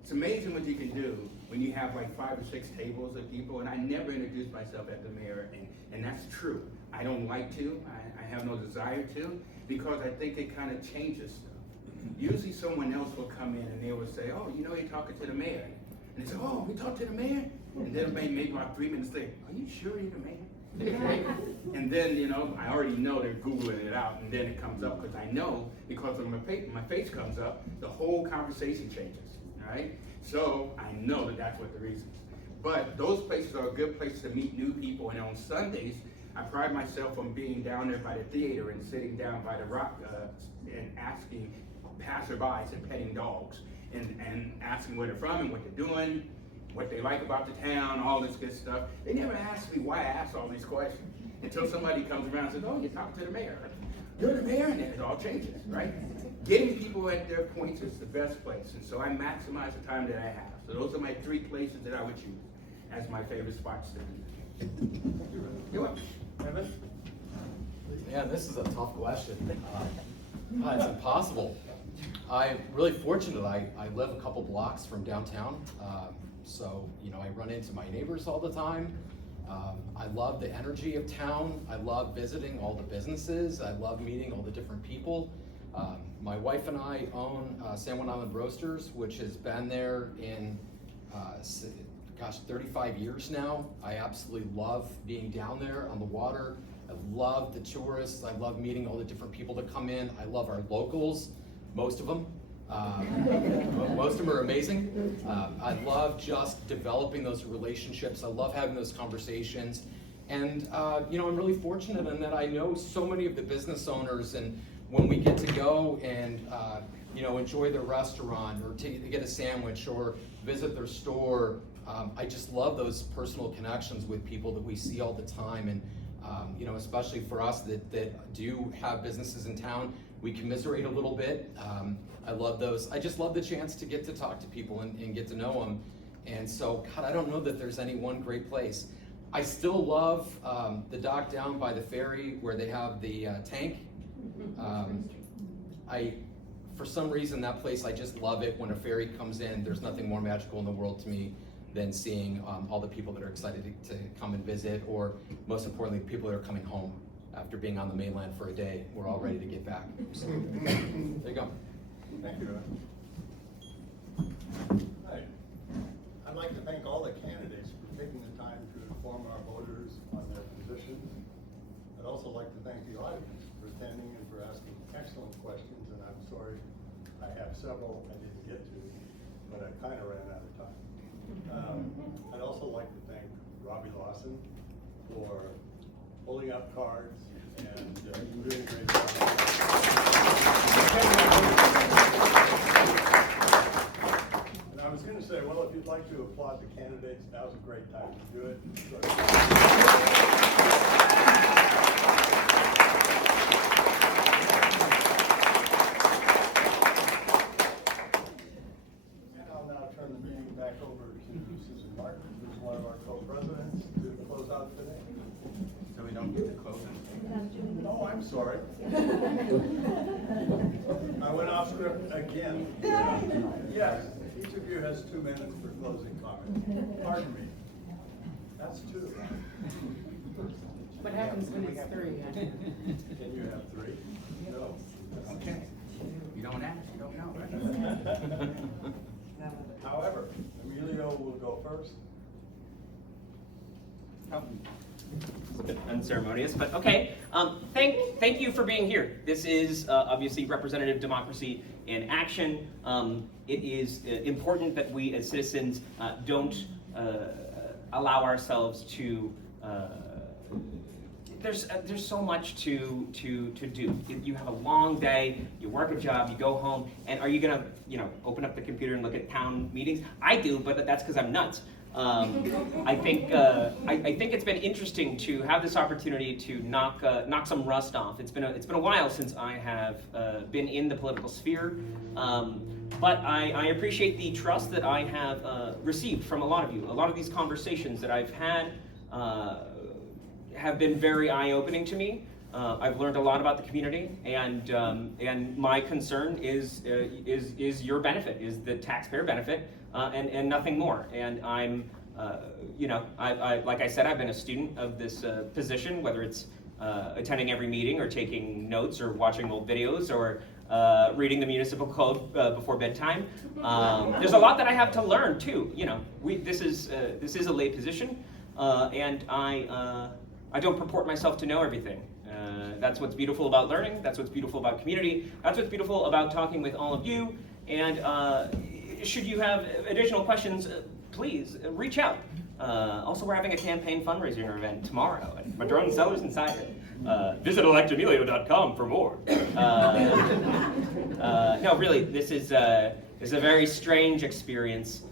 It's amazing what you can do when you have like 5 or 6 tables of people, and I never introduce myself as the mayor, and that's true. I don't like to, I have no desire to, because I think it kind of changes stuff. Usually someone else will come in and they will say, oh, you're talking to the mayor. And they say, oh, we talked to the mayor? And then maybe about 3 minutes later, are you sure you're the mayor? And then, I already know they're Googling it out, and then it comes up because I know, because when my face comes up, the whole conversation changes, all right? So I know that that's what the reason is. But those places are a good place to meet new people, and on Sundays, I pride myself on being down there by the theater and sitting down by the rock and asking passerbys and petting dogs and asking where they're from and what they're doing, what they like about the town, all this good stuff. They never asked me why I asked all these questions until somebody comes around and says, oh, you're talking to the mayor. You're the mayor, and then it all changes, right? Getting people at their points is the best place, and so I maximize the time that I have. So those are my 3 places that I would choose as my favorite spots to be. You're welcome. Evan? Yeah, this is a tough question. It's impossible. I'm really fortunate. I live a couple blocks from downtown, so I run into my neighbors all the time. I love the energy of town. I love visiting all the businesses. I love meeting all the different people. My wife and I own San Juan Island Roasters, which has been there in 35 years now. I absolutely love being down there on the water. I love the tourists. I love meeting all the different people that come in. I love our locals, most of them. Most of them are amazing. I love just developing those relationships. I love having those conversations. And I'm really fortunate in that I know so many of the business owners, and when we get to go and enjoy their restaurant or to get a sandwich or visit their store, I just love those personal connections with people that we see all the time. And especially for us that do have businesses in town, we commiserate a little bit. I love those. I just love the chance to get to talk to people and get to know them. And so, God, I don't know that there's any one great place. I still love the dock down by the ferry where they have the tank. For some reason, that place, I just love it. When a ferry comes in, there's nothing more magical in the world to me than seeing all the people that are excited to come and visit, or most importantly, people that are coming home after being on the mainland for a day. We're all ready to get back. So, there you go. Thank you. Hi. I'd like to thank all the candidates for taking the time to inform our voters on their positions. I'd also like to thank the audience for attending and for asking excellent questions, and I'm sorry I have several I didn't get to, but I kind of ran out of time. I'd also like to thank Robbie Lawson for pulling up cards and doing a great job. And I was going to say, well, if you'd like to applaud the candidates, now's a great time to do it. And I'll now turn the meeting back over to Susan Martin, who's one of our co-presidents, to close out today. So we don't get to close it. Oh, I'm sorry. I went off script again. Yes, each of you has 2 minutes for closing comments. Pardon me. That's 2. What happens when it's 3? Can you have 3? No. Okay. You don't ask, you don't know, right? first. It's a bit unceremonious, but okay. Thank you for being here. This is obviously representative democracy in action. It is important that we as citizens don't allow ourselves to. There's so much to do. You have a long day. You work a job. You go home, and are you gonna open up the computer and look at town meetings? I do, but that's because I'm nuts. I think it's been interesting to have this opportunity to knock some rust off. It's been a while since I have been in the political sphere, but I appreciate the trust that I have received from a lot of you. A lot of these conversations that I've had have been very eye-opening to me. I've learned a lot about the community, and my concern is your benefit, is the taxpayer benefit, and nothing more. And I'm, I like I said, I've been a student of this position, whether it's attending every meeting or taking notes or watching old videos or reading the municipal code before bedtime. There's a lot that I have to learn too. This is a lay position, and I don't purport myself to know everything. That's what's beautiful about learning. That's what's beautiful about community. That's what's beautiful about talking with all of you. And should you have additional questions, please reach out. Also, we're having a campaign fundraiser event tomorrow at Madrone Cellars and Cider. Visit electemilio.com for more. No, really, this is a very strange experience.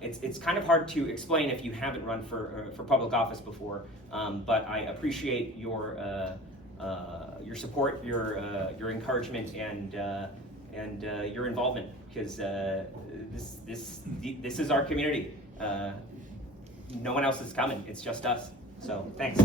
It's kind of hard to explain if you haven't run for public office before, but I appreciate your support, your encouragement, and your involvement, because this is our community. No one else is coming. It's just us. So thanks.